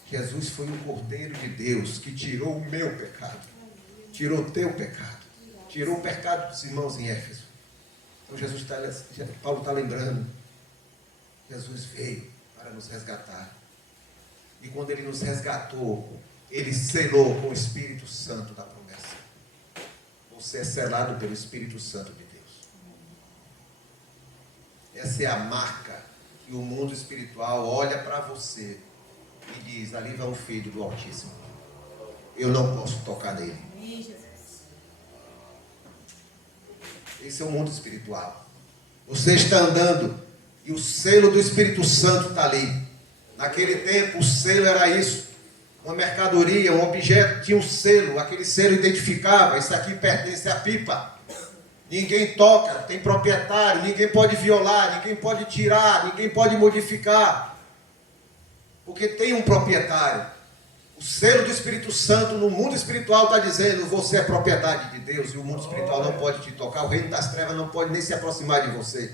Jesus foi o cordeiro de Deus que tirou o meu pecado, tirou o teu pecado, tirou o pecado dos irmãos em Éfeso. Então Paulo está lembrando, Jesus veio para nos resgatar. E quando Ele nos resgatou, Ele selou com o Espírito Santo da promessa. Você é selado pelo Espírito Santo de Deus. Essa é a marca que o mundo espiritual olha para você e diz: ali vai um filho do Altíssimo. Eu não posso tocar nele. Esse é o mundo espiritual. Você está andando e o selo do Espírito Santo está ali. Naquele tempo o selo era isso. Uma mercadoria, um objeto tinha um selo. Aquele selo identificava: isso aqui pertence à pipa. Ninguém toca, tem proprietário, ninguém pode violar, ninguém pode tirar, ninguém pode modificar. Porque tem um proprietário. O selo do Espírito Santo no mundo espiritual está dizendo: você é propriedade de Deus e o mundo espiritual não pode te tocar. O reino das trevas não pode nem se aproximar de você.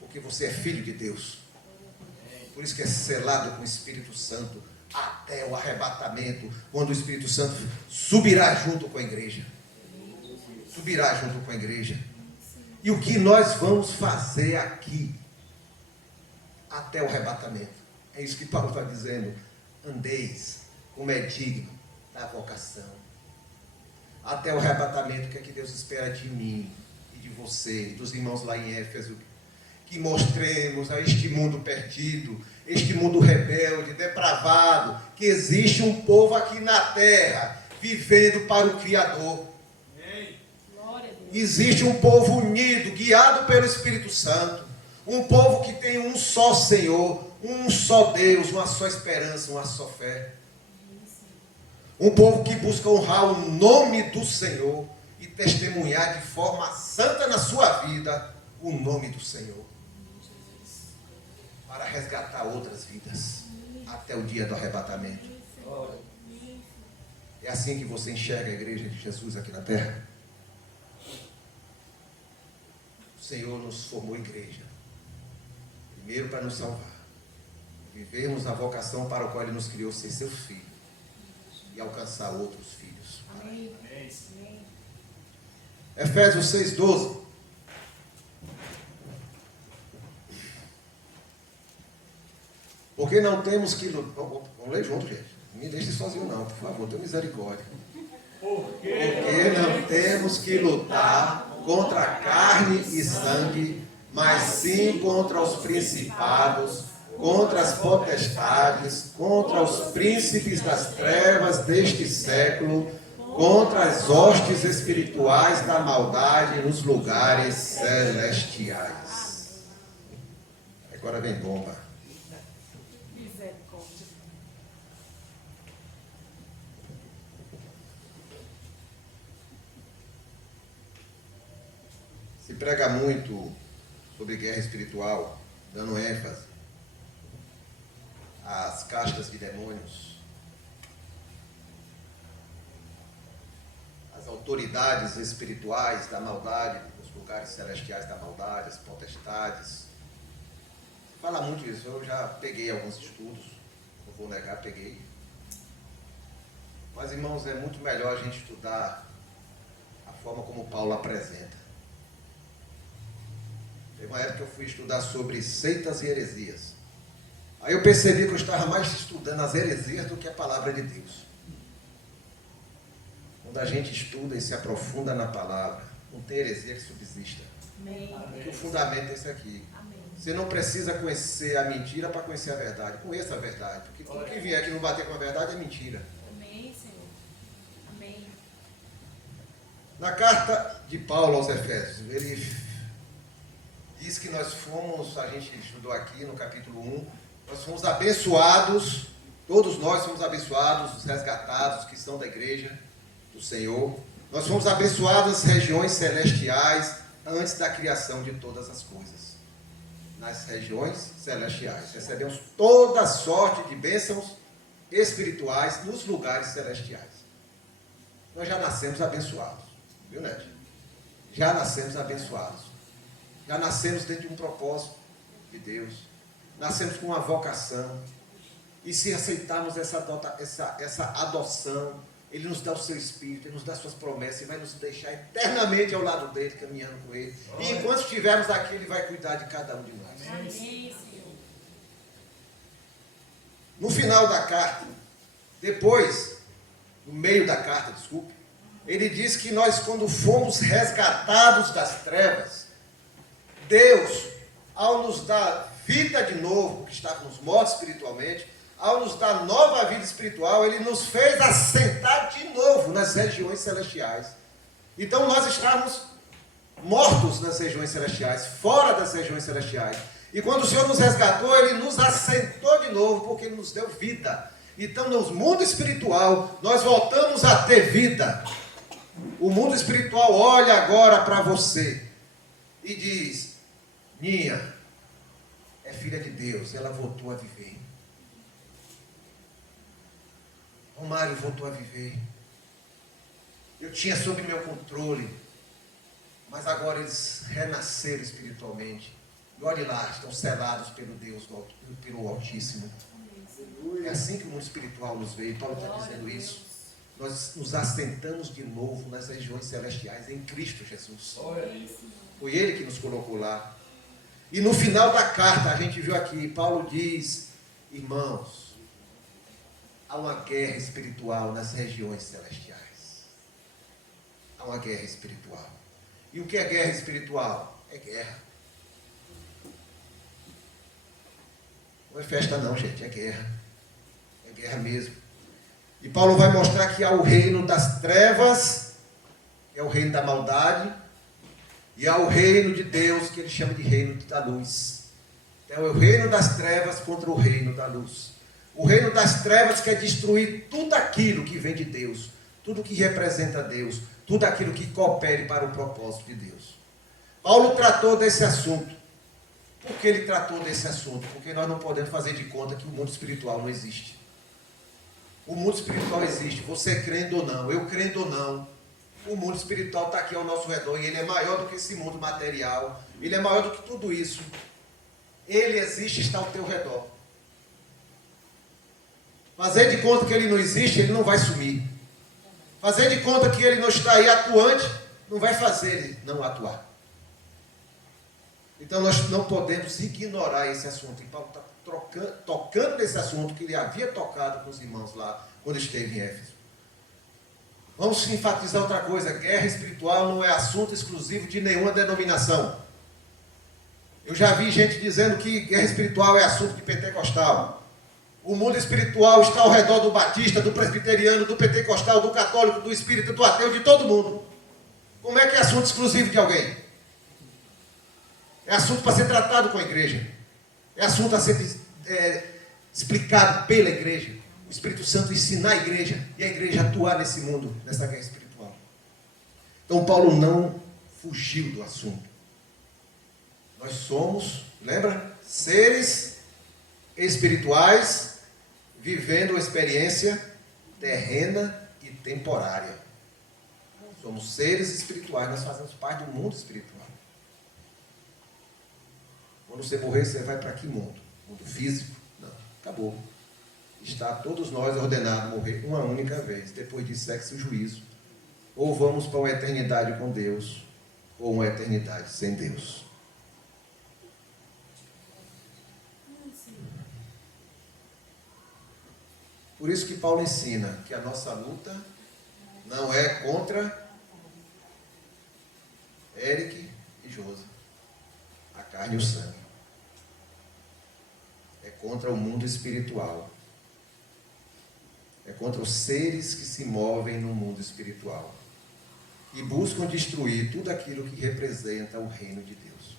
Porque você é filho de Deus. Por isso que é selado com o Espírito Santo até o arrebatamento, quando o Espírito Santo subirá junto com a igreja. Subirá junto com a igreja. E o que nós vamos fazer aqui até o arrebatamento? É isso que Paulo está dizendo. Andeis como é digno da vocação. Até o arrebatamento, o que é que Deus espera de mim e de você, dos irmãos lá em Éfeso? Que mostremos a este mundo perdido, este mundo rebelde, depravado, que existe um povo aqui na terra, vivendo para o Criador. Existe um povo unido, guiado pelo Espírito Santo. Um povo que tem um só Senhor, um só Deus, uma só esperança, uma só fé. Um povo que busca honrar o nome do Senhor e testemunhar de forma santa na sua vida o nome do Senhor. Para resgatar outras vidas até o dia do arrebatamento. É assim que você enxerga a igreja de Jesus aqui na terra? O Senhor nos formou igreja. Primeiro para nos salvar. Vivermos a vocação para a qual Ele nos criou, ser seus filhos. E alcançar outros filhos. Amém. Efésios 6:12. Porque não temos que lutar. Vamos ler junto, gente. Não me deixe sozinho não, por favor, tenha misericórdia. Porque não temos que lutar contra a carne e sangue, mas sim contra os principados, contra as potestades, contra os príncipes das trevas deste século, contra as hostes espirituais da maldade nos lugares celestiais. Agora vem bomba. Se prega muito sobre guerra espiritual, dando ênfase às castas de demônios, às autoridades espirituais da maldade, os lugares celestiais da maldade, as potestades. Fala muito isso, eu já peguei alguns estudos, não vou negar, peguei. Mas, irmãos, é muito melhor a gente estudar a forma como Paulo apresenta. Teve uma época que eu fui estudar sobre seitas e heresias. Aí eu percebi que eu estava mais estudando as heresias do que a palavra de Deus. Quando a gente estuda e se aprofunda na palavra, não tem heresia que subsista. Amém. Porque o fundamento é esse aqui. Amém. Você não precisa conhecer a mentira para conhecer a verdade. Conheça a verdade. Porque tudo que vier que não bater com a verdade é mentira. Amém, Senhor. Amém. Na carta de Paulo aos Efésios, ele diz que nós fomos, a gente estudou aqui no capítulo 1, nós fomos abençoados, todos nós fomos abençoados, os resgatados que estão da igreja do Senhor. Nós fomos abençoados nas regiões celestiais antes da criação de todas as coisas. Nas regiões celestiais. Recebemos toda sorte de bênçãos espirituais nos lugares celestiais. Nós já nascemos abençoados. Viu, Nete? Já nascemos abençoados. Já nascemos dentro de um propósito de Deus. Nascemos com uma vocação. E se aceitarmos essa adoção, Ele nos dá o seu Espírito, Ele nos dá suas promessas e vai nos deixar eternamente ao lado dEle, caminhando com Ele. E enquanto estivermos aqui, Ele vai cuidar de cada um de nós. Amém, Senhor. No final da carta, depois, no meio da carta, desculpe, ele diz que nós, quando fomos resgatados das trevas, Deus, ao nos dar vida de novo, que estávamos mortos espiritualmente, ao nos dar nova vida espiritual, Ele nos fez assentar de novo nas regiões celestiais. Então nós estávamos mortos nas regiões celestiais, fora das regiões celestiais. E quando o Senhor nos resgatou, Ele nos assentou de novo, porque Ele nos deu vida. Então no mundo espiritual, nós voltamos a ter vida. O mundo espiritual olha agora para você e diz: Ninha é filha de Deus, ela voltou a viver. Romário voltou a viver. Eu tinha sob meu controle, mas agora eles renasceram espiritualmente. E olhe lá, estão selados pelo Deus, pelo Altíssimo. É assim que o mundo espiritual nos vê. Paulo está dizendo isso. Nós nos assentamos de novo nas regiões celestiais em Cristo Jesus. Foi Ele que nos colocou lá. E no final da carta, a gente viu aqui, Paulo diz: irmãos, há uma guerra espiritual nas regiões celestiais. Há uma guerra espiritual. E o que é guerra espiritual? É guerra. Não é festa não, gente, é guerra. É guerra mesmo. E Paulo vai mostrar que há o reino das trevas, que é o reino da maldade, e há o reino de Deus, que ele chama de reino da luz. É o reino das trevas contra o reino da luz. O reino das trevas quer destruir tudo aquilo que vem de Deus, tudo que representa Deus, tudo aquilo que coopere para o propósito de Deus. Paulo tratou desse assunto. Por que ele tratou desse assunto? Porque nós não podemos fazer de conta que o mundo espiritual não existe. O mundo espiritual existe, você crendo ou não, eu crendo ou não. O mundo espiritual está aqui ao nosso redor e ele é maior do que esse mundo material. Ele é maior do que tudo isso. Ele existe e está ao teu redor. Fazer de conta que ele não existe, ele não vai sumir. Fazer de conta que ele não está aí atuante, não vai fazer ele não atuar. Então nós não podemos ignorar esse assunto. E Paulo está tocando nesse assunto que ele havia tocado com os irmãos lá, quando esteve em Éfeso. Vamos enfatizar outra coisa: guerra espiritual não é assunto exclusivo de nenhuma denominação. Eu já vi gente dizendo que guerra espiritual é assunto de pentecostal. O mundo espiritual está ao redor do batista, do presbiteriano, do pentecostal, do católico, do espírita, do ateu, de todo mundo. Como é que é assunto exclusivo de alguém? É assunto para ser tratado com a igreja. É assunto a ser explicado pela igreja. O Espírito Santo ensinar a igreja e a igreja atuar nesse mundo, nessa guerra espiritual. Então Paulo não fugiu do assunto. Nós somos, lembra? Seres espirituais vivendo uma experiência terrena e temporária. Somos seres espirituais, nós fazemos parte do mundo espiritual. Quando você morrer, você vai para que mundo? Mundo físico? Não, acabou. Está todos nós ordenados a morrer uma única vez. Depois de sexo e juízo. Ou vamos para uma eternidade com Deus, ou uma eternidade sem Deus. Por isso que Paulo ensina que a nossa luta não é contra Eric e Josa, a carne e o sangue. É contra o mundo espiritual. É contra os seres que se movem no mundo espiritual e buscam destruir tudo aquilo que representa o reino de Deus.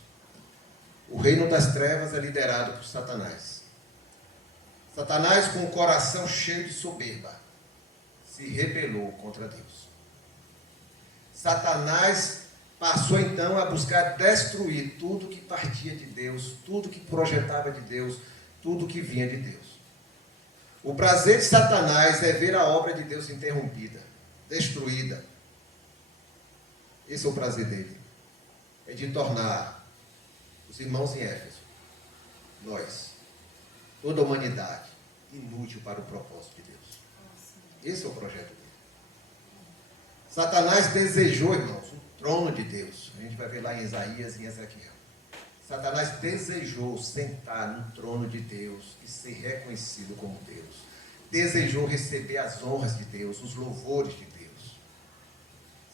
O reino das trevas é liderado por Satanás. Satanás, com o coração cheio de soberba, se rebelou contra Deus. Satanás passou então a buscar destruir tudo que partia de Deus, tudo que projetava de Deus, tudo que vinha de Deus. O prazer de Satanás é ver a obra de Deus interrompida, destruída. Esse é o prazer dele. É de tornar os irmãos em Éfeso, nós, toda a humanidade, inútil para o propósito de Deus. Esse é o projeto dele. Satanás desejou, irmãos, o trono de Deus. A gente vai ver lá em Isaías e em Ezequiel. Satanás desejou sentar no trono de Deus e ser reconhecido como Deus. Desejou receber as honras de Deus, os louvores de Deus.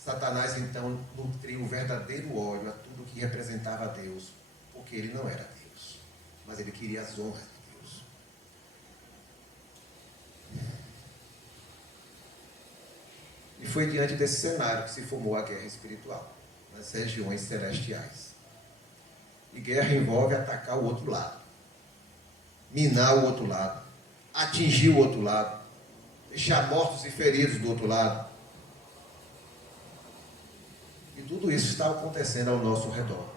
Satanás, então, nutriu o verdadeiro ódio a tudo que representava a Deus, porque ele não era Deus, mas ele queria as honras de Deus. E foi diante desse cenário que se formou a guerra espiritual, nas regiões celestiais. E guerra envolve atacar o outro lado, minar o outro lado, atingir o outro lado, deixar mortos e feridos do outro lado. E tudo isso está acontecendo ao nosso redor.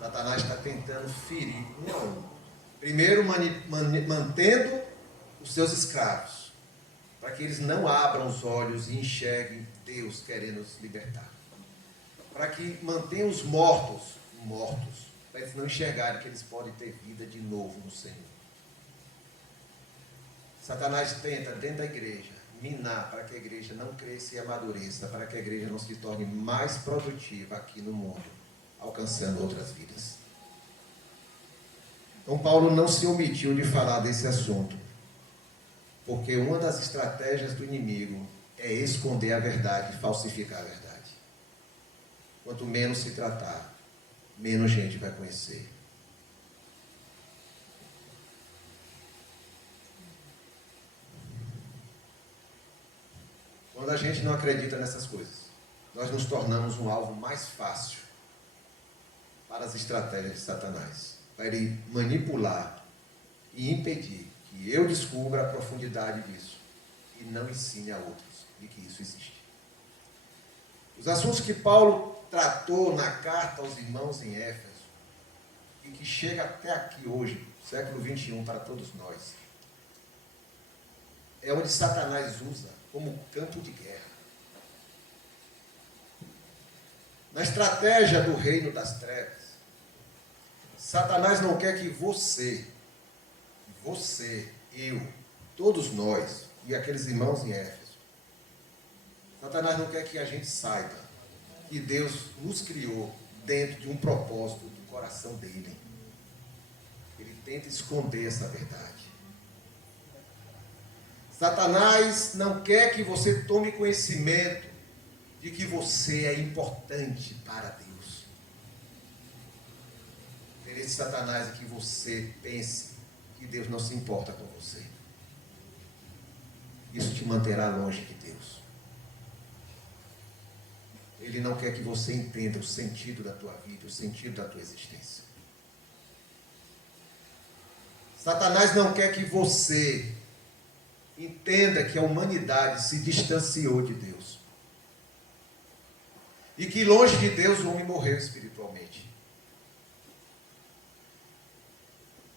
Satanás está tentando ferir um a um. Primeiro, mantendo os seus escravos, para que eles não abram os olhos e enxerguem Deus querendo os libertar. Para que mantenham os mortos, para eles não enxergarem que eles podem ter vida de novo no Senhor. Satanás tenta, dentro da igreja, minar para que a igreja não cresça e amadureça, para que a igreja não se torne mais produtiva aqui no mundo, alcançando outras vidas. Então Paulo não se omitiu de falar desse assunto, porque uma das estratégias do inimigo é esconder a verdade e falsificar a verdade. Quanto menos se tratar, menos gente vai conhecer. Quando a gente não acredita nessas coisas, nós nos tornamos um alvo mais fácil para as estratégias de Satanás, para ele manipular e impedir que eu descubra a profundidade disso e não ensine a outros de que isso existe. Os assuntos que Paulo tratou na carta aos irmãos em Éfeso e que chega até aqui hoje, século 21, para todos nós, é onde Satanás usa como campo de guerra. Na estratégia do reino das trevas, Satanás não quer que você, eu, todos nós e aqueles irmãos em Éfeso, Satanás não quer que a gente saiba que Deus nos criou dentro de um propósito do coração dele. Ele tenta esconder essa verdade. Satanás não quer que você tome conhecimento de que você é importante para Deus. O interesse de Satanás é que você pense que Deus não se importa com você. Isso te manterá longe de Deus. Ele não quer que você entenda o sentido da tua vida, o sentido da tua existência. Satanás não quer que você entenda que a humanidade se distanciou de Deus. E que longe de Deus o homem morreu espiritualmente.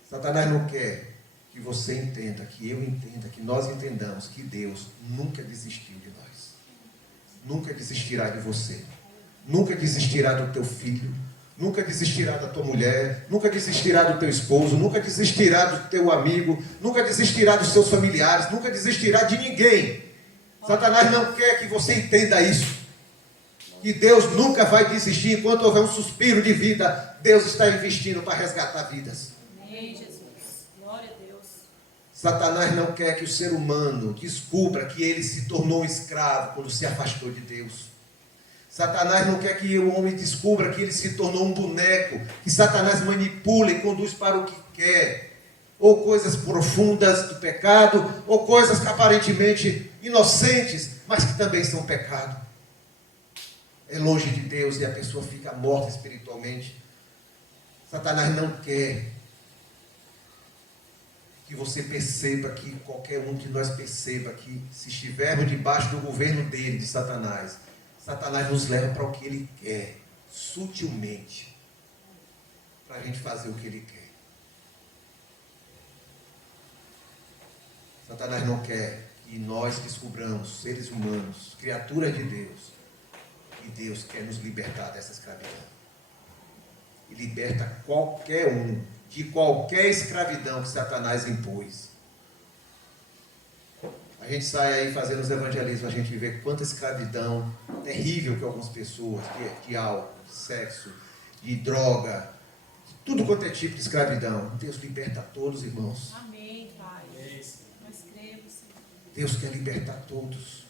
Satanás não quer que você entenda, que eu entenda, que nós entendamos que Deus nunca desistiu de nós. Nunca desistirá de você. Nunca desistirá do teu filho. Nunca desistirá da tua mulher, nunca desistirá do teu esposo, nunca desistirá do teu amigo, nunca desistirá dos seus familiares, nunca desistirá de ninguém. Satanás não quer que você entenda isso. Que Deus nunca vai desistir enquanto houver um suspiro de vida. Deus está investindo para resgatar vidas. Amém, Jesus. Glória a Deus. Satanás não quer que o ser humano descubra que ele se tornou um escravo quando se afastou de Deus. Satanás não quer que o homem descubra que ele se tornou um boneco, que Satanás manipula e conduz para o que quer, ou coisas profundas do pecado, ou coisas que aparentemente inocentes, mas que também são pecado. É longe de Deus e a pessoa fica morta espiritualmente. Satanás não quer que você perceba, que qualquer um de nós perceba que se estivermos debaixo do governo dele, de Satanás, Satanás nos leva para o que ele quer, sutilmente, para a gente fazer o que ele quer. Satanás não quer que nós descobramos, seres humanos, criaturas de Deus, que Deus quer nos libertar dessa escravidão. E liberta qualquer um, de qualquer escravidão que Satanás impôs. A gente sai aí fazendo os evangelismos, a gente vê quanta escravidão terrível que algumas pessoas, de álcool, de sexo, de droga, de tudo quanto é tipo de escravidão. Deus liberta todos, irmãos. Amém, Pai. Nós cremos, Senhor. Deus quer libertar todos.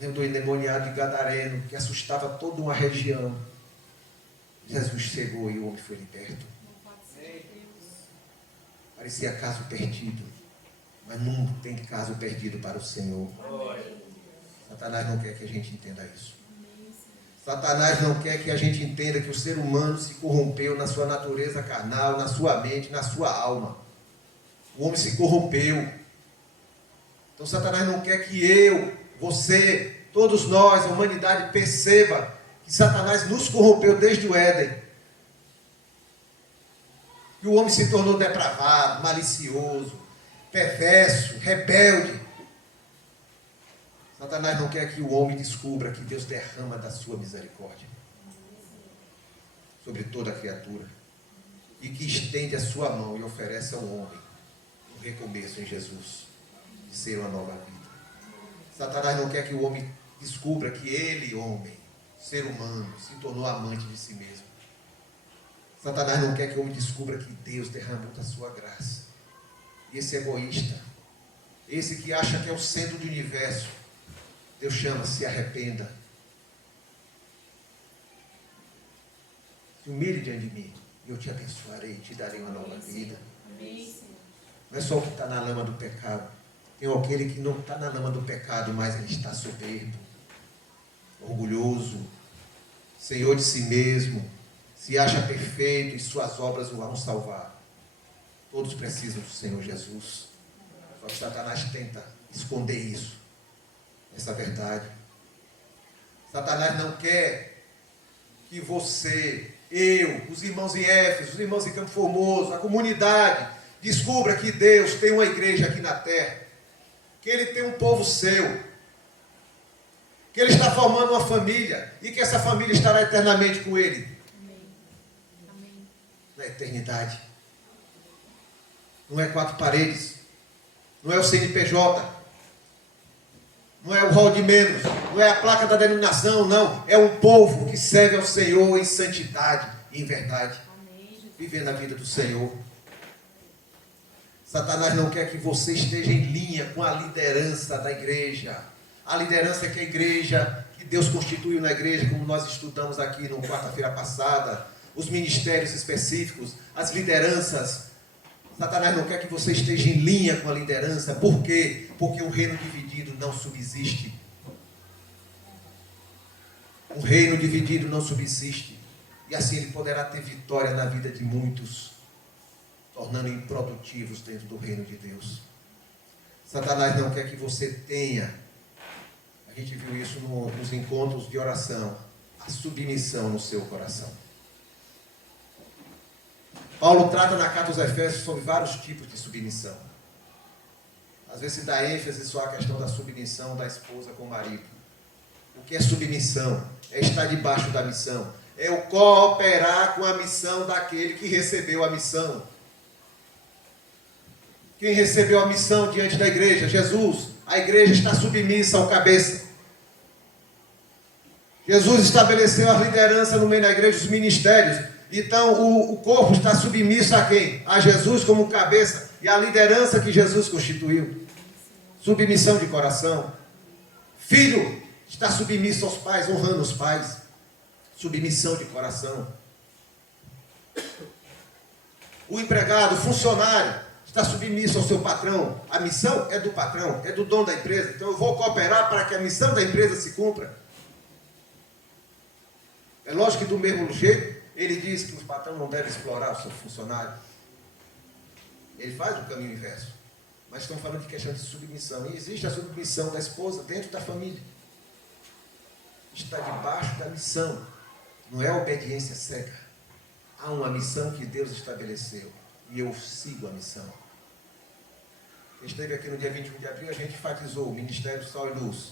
Lembro do endemoniado de Gadareno, que assustava toda uma região. Jesus chegou e o homem foi liberto. Parecia caso perdido, mas não tem caso perdido para o Senhor. Satanás não quer que a gente entenda isso. Satanás não quer que a gente entenda que o ser humano se corrompeu na sua natureza carnal, na sua mente, na sua alma. O homem se corrompeu. Então Satanás não quer que eu, você, todos nós, a humanidade, perceba que Satanás nos corrompeu desde o Éden. Que o homem se tornou depravado, malicioso, perverso, rebelde. Satanás não quer que o homem descubra que Deus derrama da sua misericórdia sobre toda a criatura e que estende a sua mão e oferece ao homem um recomeço em Jesus, de ser uma nova vida. Satanás não quer que o homem descubra que ele, homem, ser humano, se tornou amante de si mesmo. Satanás não quer que o homem descubra que Deus derramou da sua graça. E esse egoísta, esse que acha que é o centro do universo, Deus chama, se arrependa. Se humilhe diante de mim, e eu te abençoarei, te darei uma nova vida. Não é só o que está na lama do pecado. Tem aquele que não está na lama do pecado, mas ele está soberbo, orgulhoso, senhor de si mesmo, se acha perfeito e suas obras o vão salvar. Todos precisam do Senhor Jesus. Só que Satanás tenta esconder isso, essa verdade. Satanás não quer que você, eu, os irmãos em Éfeso, os irmãos em Campo Formoso, a comunidade, descubra que Deus tem uma igreja aqui na terra, que Ele tem um povo seu, que Ele está formando uma família e que essa família estará eternamente com Ele. Amém. Na eternidade. Não é 4 paredes, não é o CNPJ, não é o rol de membros, não é a placa da denominação, não. É um povo que serve ao Senhor em santidade e em verdade. Vivendo a vida do Senhor. Satanás não quer que você esteja em linha com a liderança da igreja. A liderança que a igreja, que Deus constituiu na igreja, como nós estudamos aqui na quarta-feira passada, os ministérios específicos, as lideranças. Satanás não quer que você esteja em linha com a liderança. Por quê? Porque um reino dividido não subsiste. Um reino dividido não subsiste. E assim ele poderá ter vitória na vida de muitos, tornando improdutivos dentro do reino de Deus. Satanás não quer que você tenha, a gente viu isso nos encontros de oração, a submissão no seu coração. Paulo trata na carta aos Efésios sobre vários tipos de submissão. Às vezes se dá ênfase só à questão da submissão da esposa com o marido. O que é submissão? É estar debaixo da missão. É o cooperar com a missão daquele que recebeu a missão. Quem recebeu a missão diante da igreja? Jesus. A igreja está submissa ao cabeça. Jesus estabeleceu a liderança no meio da igreja, os ministérios. Então o corpo está submisso a quem? A Jesus como cabeça e a liderança que Jesus constituiu. Submissão de coração. Filho está submisso aos pais, honrando os pais. Submissão de coração. O empregado, o funcionário, está submisso ao seu patrão. A missão é do patrão, é do dono da empresa. Então eu vou cooperar para que a missão da empresa se cumpra. É lógico que do mesmo jeito, ele diz que o patrão não deve explorar o seu funcionário. Ele faz o caminho inverso. Mas estamos falando de questão de submissão. E existe a submissão da esposa dentro da família. Está debaixo da missão. Não é a obediência cega. Há uma missão que Deus estabeleceu. E eu sigo a missão. A gente esteve aqui no dia 21 de abril, a gente enfatizou o Ministério Sal e Luz.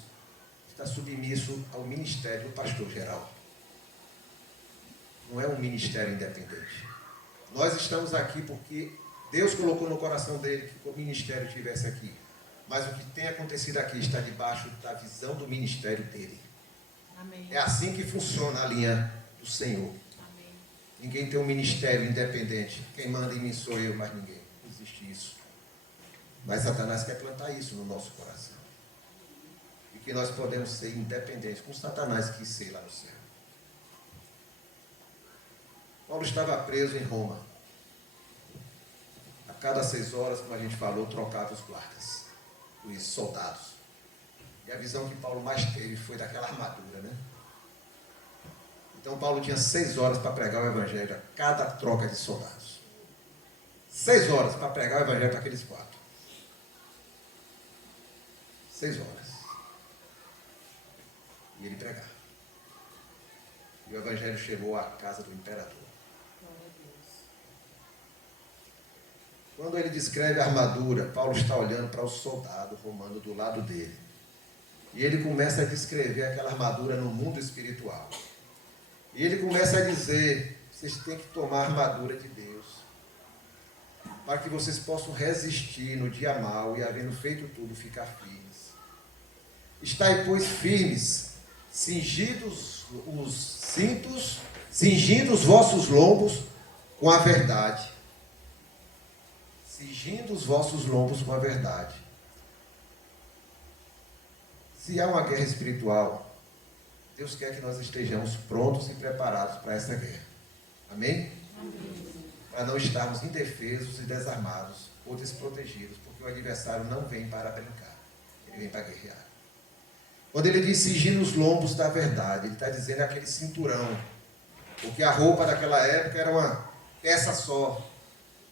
Está submisso ao ministério do pastor geral. Não é um ministério independente. Nós estamos aqui porque Deus colocou no coração dele que o ministério estivesse aqui. Mas o que tem acontecido aqui está debaixo da visão do ministério dele. Amém. É assim que funciona a linha do Senhor. Amém. Ninguém tem um ministério independente. Quem manda em mim sou eu, mas ninguém. Não existe isso. Mas Satanás quer plantar isso no nosso coração. E que nós podemos ser independentes, como Satanás quis ser lá no céu. Paulo estava preso em Roma. A cada 6 horas, como a gente falou, trocava os guardas, os soldados. E a visão que Paulo mais teve foi daquela armadura, né? Então Paulo tinha 6 horas para pregar o evangelho a cada troca de soldados. 6 horas para pregar o evangelho para aqueles 4. 6 horas. E ele pregava. E o evangelho chegou à casa do imperador. Quando ele descreve a armadura, Paulo está olhando para o soldado romano do lado dele. E ele começa a descrever aquela armadura no mundo espiritual. E ele começa a dizer: vocês têm que tomar a armadura de Deus, para que vocês possam resistir no dia mau e, havendo feito tudo, ficar firmes. Estai, pois, firmes, cingidos os cintos, cingindo os vossos lombos com a verdade. Cingindo os vossos lombos com a verdade. Se há uma guerra espiritual, Deus quer que nós estejamos prontos e preparados para essa guerra. Amém? Amém. Para não estarmos indefesos e desarmados ou desprotegidos, porque o adversário não vem para brincar, ele vem para guerrear. Quando ele diz cingindo os lombos da verdade, ele está dizendo aquele cinturão, porque a roupa daquela época era uma peça só.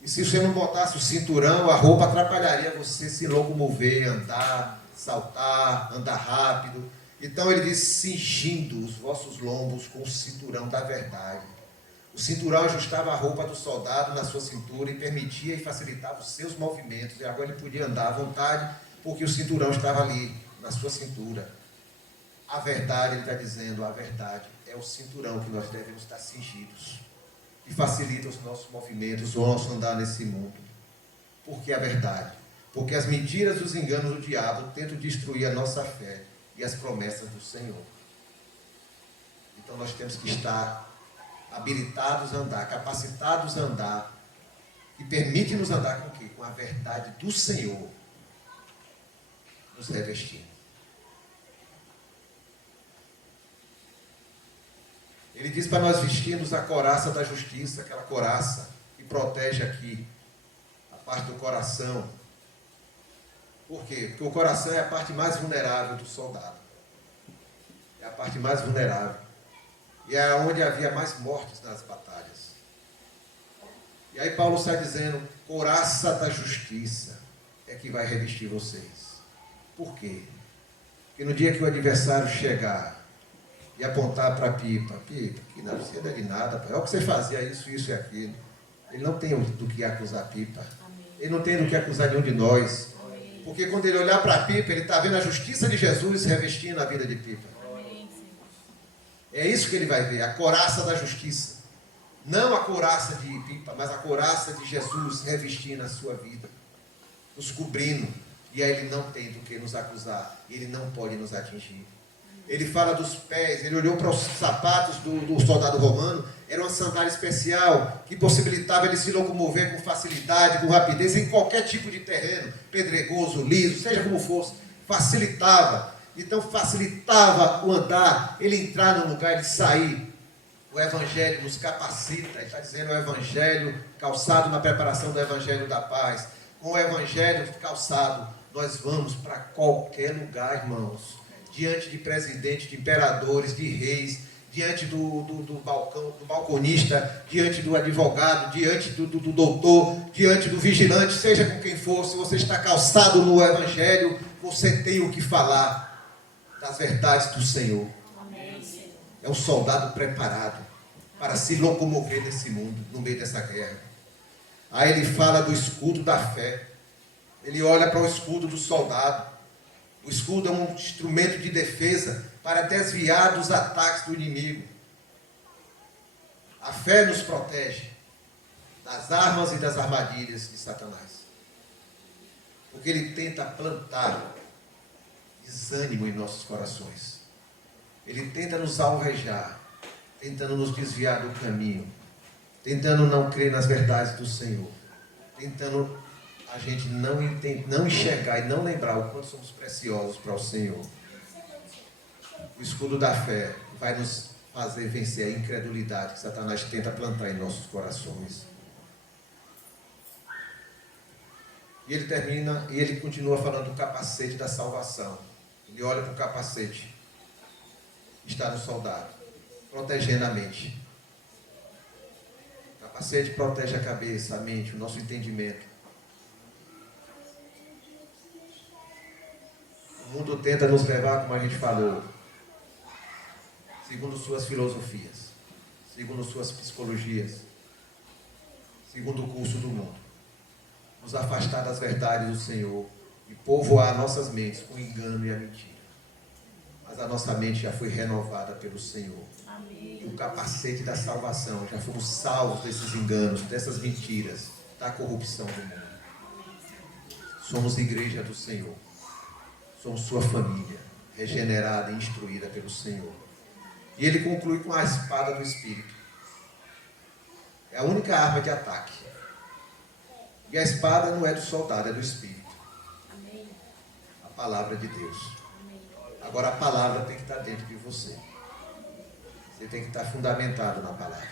E se você não botasse o cinturão, a roupa atrapalharia você se locomover, andar, saltar, andar rápido. Então ele diz: cingindo os vossos lombos com o cinturão da verdade. O cinturão ajustava a roupa do soldado na sua cintura e permitia e facilitava os seus movimentos. E agora ele podia andar à vontade, porque o cinturão estava ali, na sua cintura. A verdade, ele está dizendo, a verdade é o cinturão que nós devemos estar cingidos, que facilita os nossos movimentos, o nosso andar nesse mundo. Por que a verdade? Porque as mentiras e os enganos do diabo tentam destruir a nossa fé e as promessas do Senhor. Então nós temos que estar habilitados a andar, capacitados a andar, e permite-nos andar com o quê? Com a verdade do Senhor nos revestindo. Ele diz para nós vestirmos a couraça da justiça, aquela couraça que protege aqui a parte do coração. Por quê? Porque o coração é a parte mais vulnerável do soldado. É a parte mais vulnerável. E é onde havia mais mortes nas batalhas. E aí Paulo está dizendo: couraça da justiça é que vai revestir vocês. Por quê? Porque no dia que o adversário chegar e apontar para a pipa, que não precisa de nada, é o que você fazia, isso e aquilo. Ele não tem do que acusar a pipa. Ele não tem do que acusar nenhum de nós. Porque quando ele olhar para a pipa, ele está vendo a justiça de Jesus revestindo a vida de pipa. É isso que ele vai ver, a couraça da justiça. Não a couraça de pipa, mas a couraça de Jesus revestindo a sua vida, nos cobrindo. E aí ele não tem do que nos acusar, ele não pode nos atingir. Ele fala dos pés, ele olhou para os sapatos do soldado romano, era uma sandália especial que possibilitava ele se locomover com facilidade, com rapidez, em qualquer tipo de terreno, pedregoso, liso, seja como fosse, facilitava. Então facilitava o andar, ele entrar no lugar, ele sair. O Evangelho nos capacita, ele está dizendo o Evangelho calçado na preparação do Evangelho da paz. Com o Evangelho calçado, nós vamos para qualquer lugar, irmãos. Diante de presidentes, de imperadores, de reis, diante do balconista, diante do advogado, diante do doutor, diante do vigilante, seja com quem for, se você está calçado no Evangelho, você tem o que falar das verdades do Senhor. Amém. É um soldado preparado para se locomover nesse mundo, no meio dessa guerra. Aí ele fala do escudo da fé. Ele olha para o escudo do soldado. O escudo é um instrumento de defesa para desviar dos ataques do inimigo. A fé nos protege das armas e das armadilhas de Satanás. Porque ele tenta plantar desânimo em nossos corações. Ele tenta nos alvejar, tentando nos desviar do caminho, tentando não crer nas verdades do Senhor, tentando a gente não enxergar e não lembrar o quanto somos preciosos para o Senhor. O escudo da fé vai nos fazer vencer a incredulidade que Satanás tenta plantar em nossos corações. E ele termina, e ele continua falando do capacete da salvação. Ele olha para o capacete, está no soldado, protegendo a mente. O capacete protege a cabeça, a mente, o nosso entendimento. O mundo tenta nos levar, como a gente falou, segundo suas filosofias, segundo suas psicologias, segundo o curso do mundo. Nos afastar das verdades do Senhor e povoar nossas mentes com o engano e a mentira. Mas a nossa mente já foi renovada pelo Senhor. Amém. O capacete da salvação, já fomos salvos desses enganos, dessas mentiras, da corrupção do mundo. Somos igreja do Senhor. Somos sua família, regenerada e instruída pelo Senhor. E ele conclui com a espada do Espírito. É a única arma de ataque. E a espada não é do soldado, é do Espírito. Amém. A palavra de Deus. Amém. Agora a palavra tem que estar dentro de você. Você tem que estar fundamentado na palavra.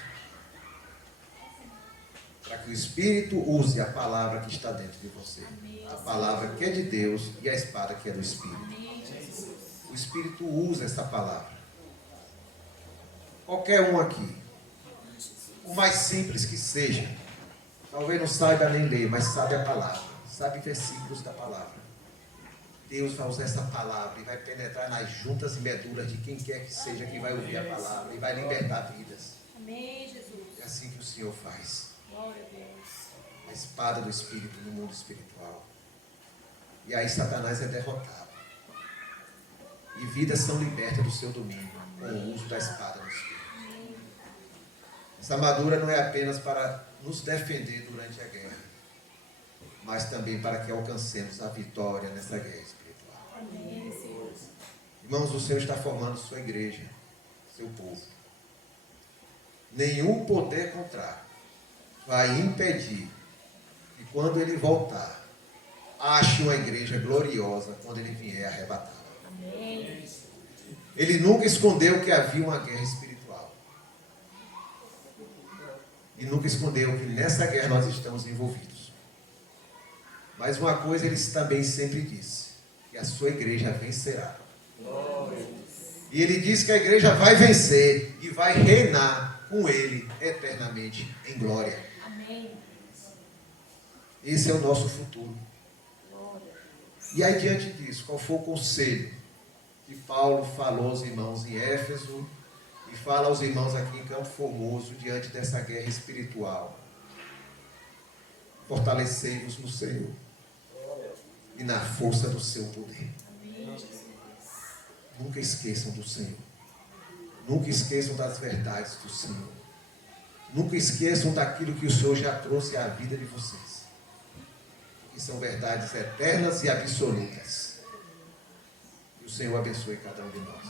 Para que o Espírito use a palavra que está dentro de você. Amém. A palavra que é de Deus e a espada que é do Espírito. Amém. O Espírito usa essa palavra. Qualquer um aqui, o mais simples que seja, talvez não saiba nem ler, mas sabe a palavra, sabe versículos da palavra. Deus vai usar essa palavra e vai penetrar nas juntas e medulas de quem quer que seja que vai ouvir a palavra e vai libertar vidas. Amém, Jesus. É assim que o Senhor faz. Glória a Deus. A espada do Espírito no mundo espiritual. E aí Satanás é derrotado. E vidas são libertas do seu domínio com o uso da espada do Espírito. Essa armadura não é apenas para nos defender durante a guerra, mas também para que alcancemos a vitória nessa guerra espiritual. Amém, Senhor. Irmãos, o Senhor está formando sua igreja, seu povo. Nenhum poder contrário vai impedir que quando ele voltar, ache uma igreja gloriosa quando ele vier arrebatá-la. Amém. Ele nunca escondeu que havia uma guerra espiritual. E nunca escondeu que nessa guerra nós estamos envolvidos. Mas uma coisa ele também sempre disse, que a sua igreja vencerá. E ele diz que a igreja vai vencer e vai reinar com ele eternamente em glória. Amém. Esse é o nosso futuro. E aí diante disso, qual foi o conselho que Paulo falou aos irmãos em Éfeso e fala aos irmãos aqui em Campo Formoso diante dessa guerra espiritual? Fortalecei-vos no Senhor e na força do seu poder. Nunca esqueçam do Senhor. Nunca esqueçam das verdades do Senhor. Nunca esqueçam daquilo que o Senhor já trouxe à vida de vocês. Que são verdades eternas e absolutas. E o Senhor abençoe cada um de nós.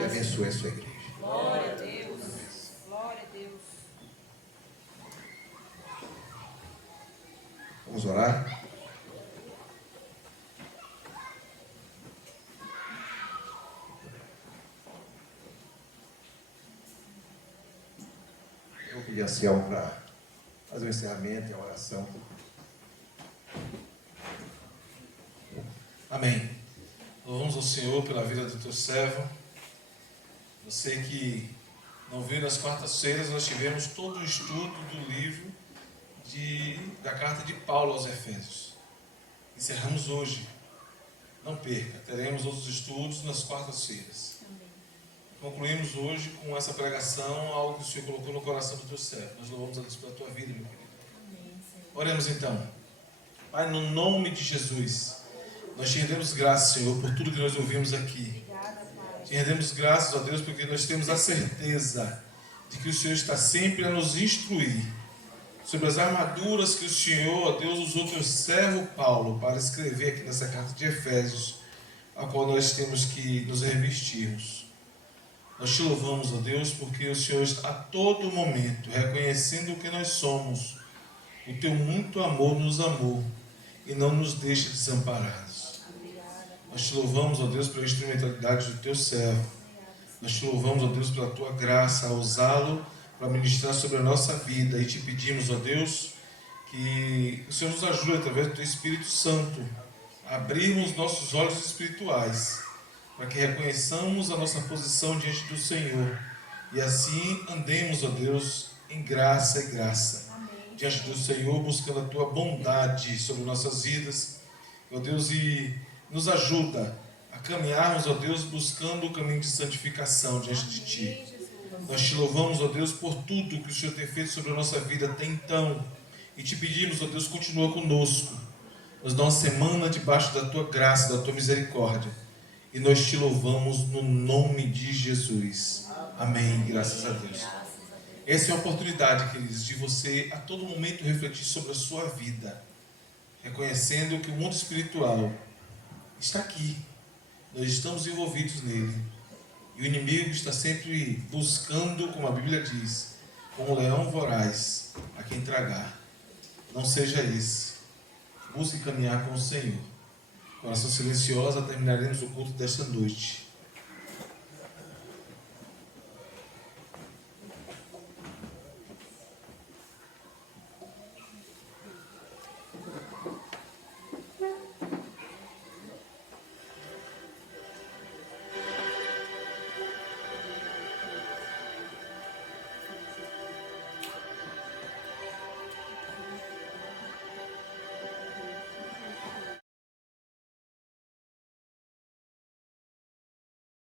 E abençoe a sua igreja. Glória a Deus. Glória a Deus. Vamos orar? Eu vou pedir a Ciel para fazer o encerramento e a oração. Amém. Louvamos ao Senhor pela vida do teu servo. Eu sei que não viu nas quartas-feiras, nós tivemos todo o estudo do livro da carta de Paulo aos Efésios. Encerramos hoje. Não perca, teremos outros estudos nas quartas-feiras. Concluímos hoje com essa pregação, algo que o Senhor colocou no coração do teu servo. Nós louvamos a Deus pela tua vida, meu querido. Amém, Senhor. Oremos então. Pai, no nome de Jesus, nós te rendemos graças, Senhor, por tudo que nós ouvimos aqui. Te rendemos graças, ó Deus, porque nós temos a certeza de que o Senhor está sempre a nos instruir sobre as armaduras que o Senhor, ó Deus, usou teu servo Paulo para escrever aqui nessa carta de Efésios, a qual nós temos que nos revestirmos. Nós te louvamos, ó Deus, porque o Senhor está a todo momento reconhecendo o que nós somos. O teu muito amor nos amou e não nos deixa desamparados. Nós te louvamos, ó Deus, pela instrumentalidade do teu servo. Nós te louvamos, ó Deus, pela tua graça a usá-lo para ministrar sobre a nossa vida. E te pedimos, ó Deus, que o Senhor nos ajude através do teu Espírito Santo a abrirmos nossos olhos espirituais para que reconheçamos a nossa posição diante do Senhor e assim andemos, ó Deus, em graça e graça. Diante do Senhor, buscando a tua bondade sobre nossas vidas, ó Deus, e nos ajuda a caminharmos, ó Deus, buscando o caminho de santificação diante de Ti. Nós te louvamos, ó Deus, por tudo que o Senhor tem feito sobre a nossa vida até então, e te pedimos, ó Deus, continua conosco, nos dá uma semana debaixo da tua graça, da tua misericórdia, e nós te louvamos no nome de Jesus. Amém, graças a Deus. Essa é a oportunidade, queridos, de você a todo momento refletir sobre a sua vida, reconhecendo que o mundo espiritual está aqui, nós estamos envolvidos nele, e o inimigo está sempre buscando, como a Bíblia diz, como um leão voraz a quem tragar. Não seja esse. Busque caminhar com o Senhor. Com oração silenciosa terminaremos o culto desta noite.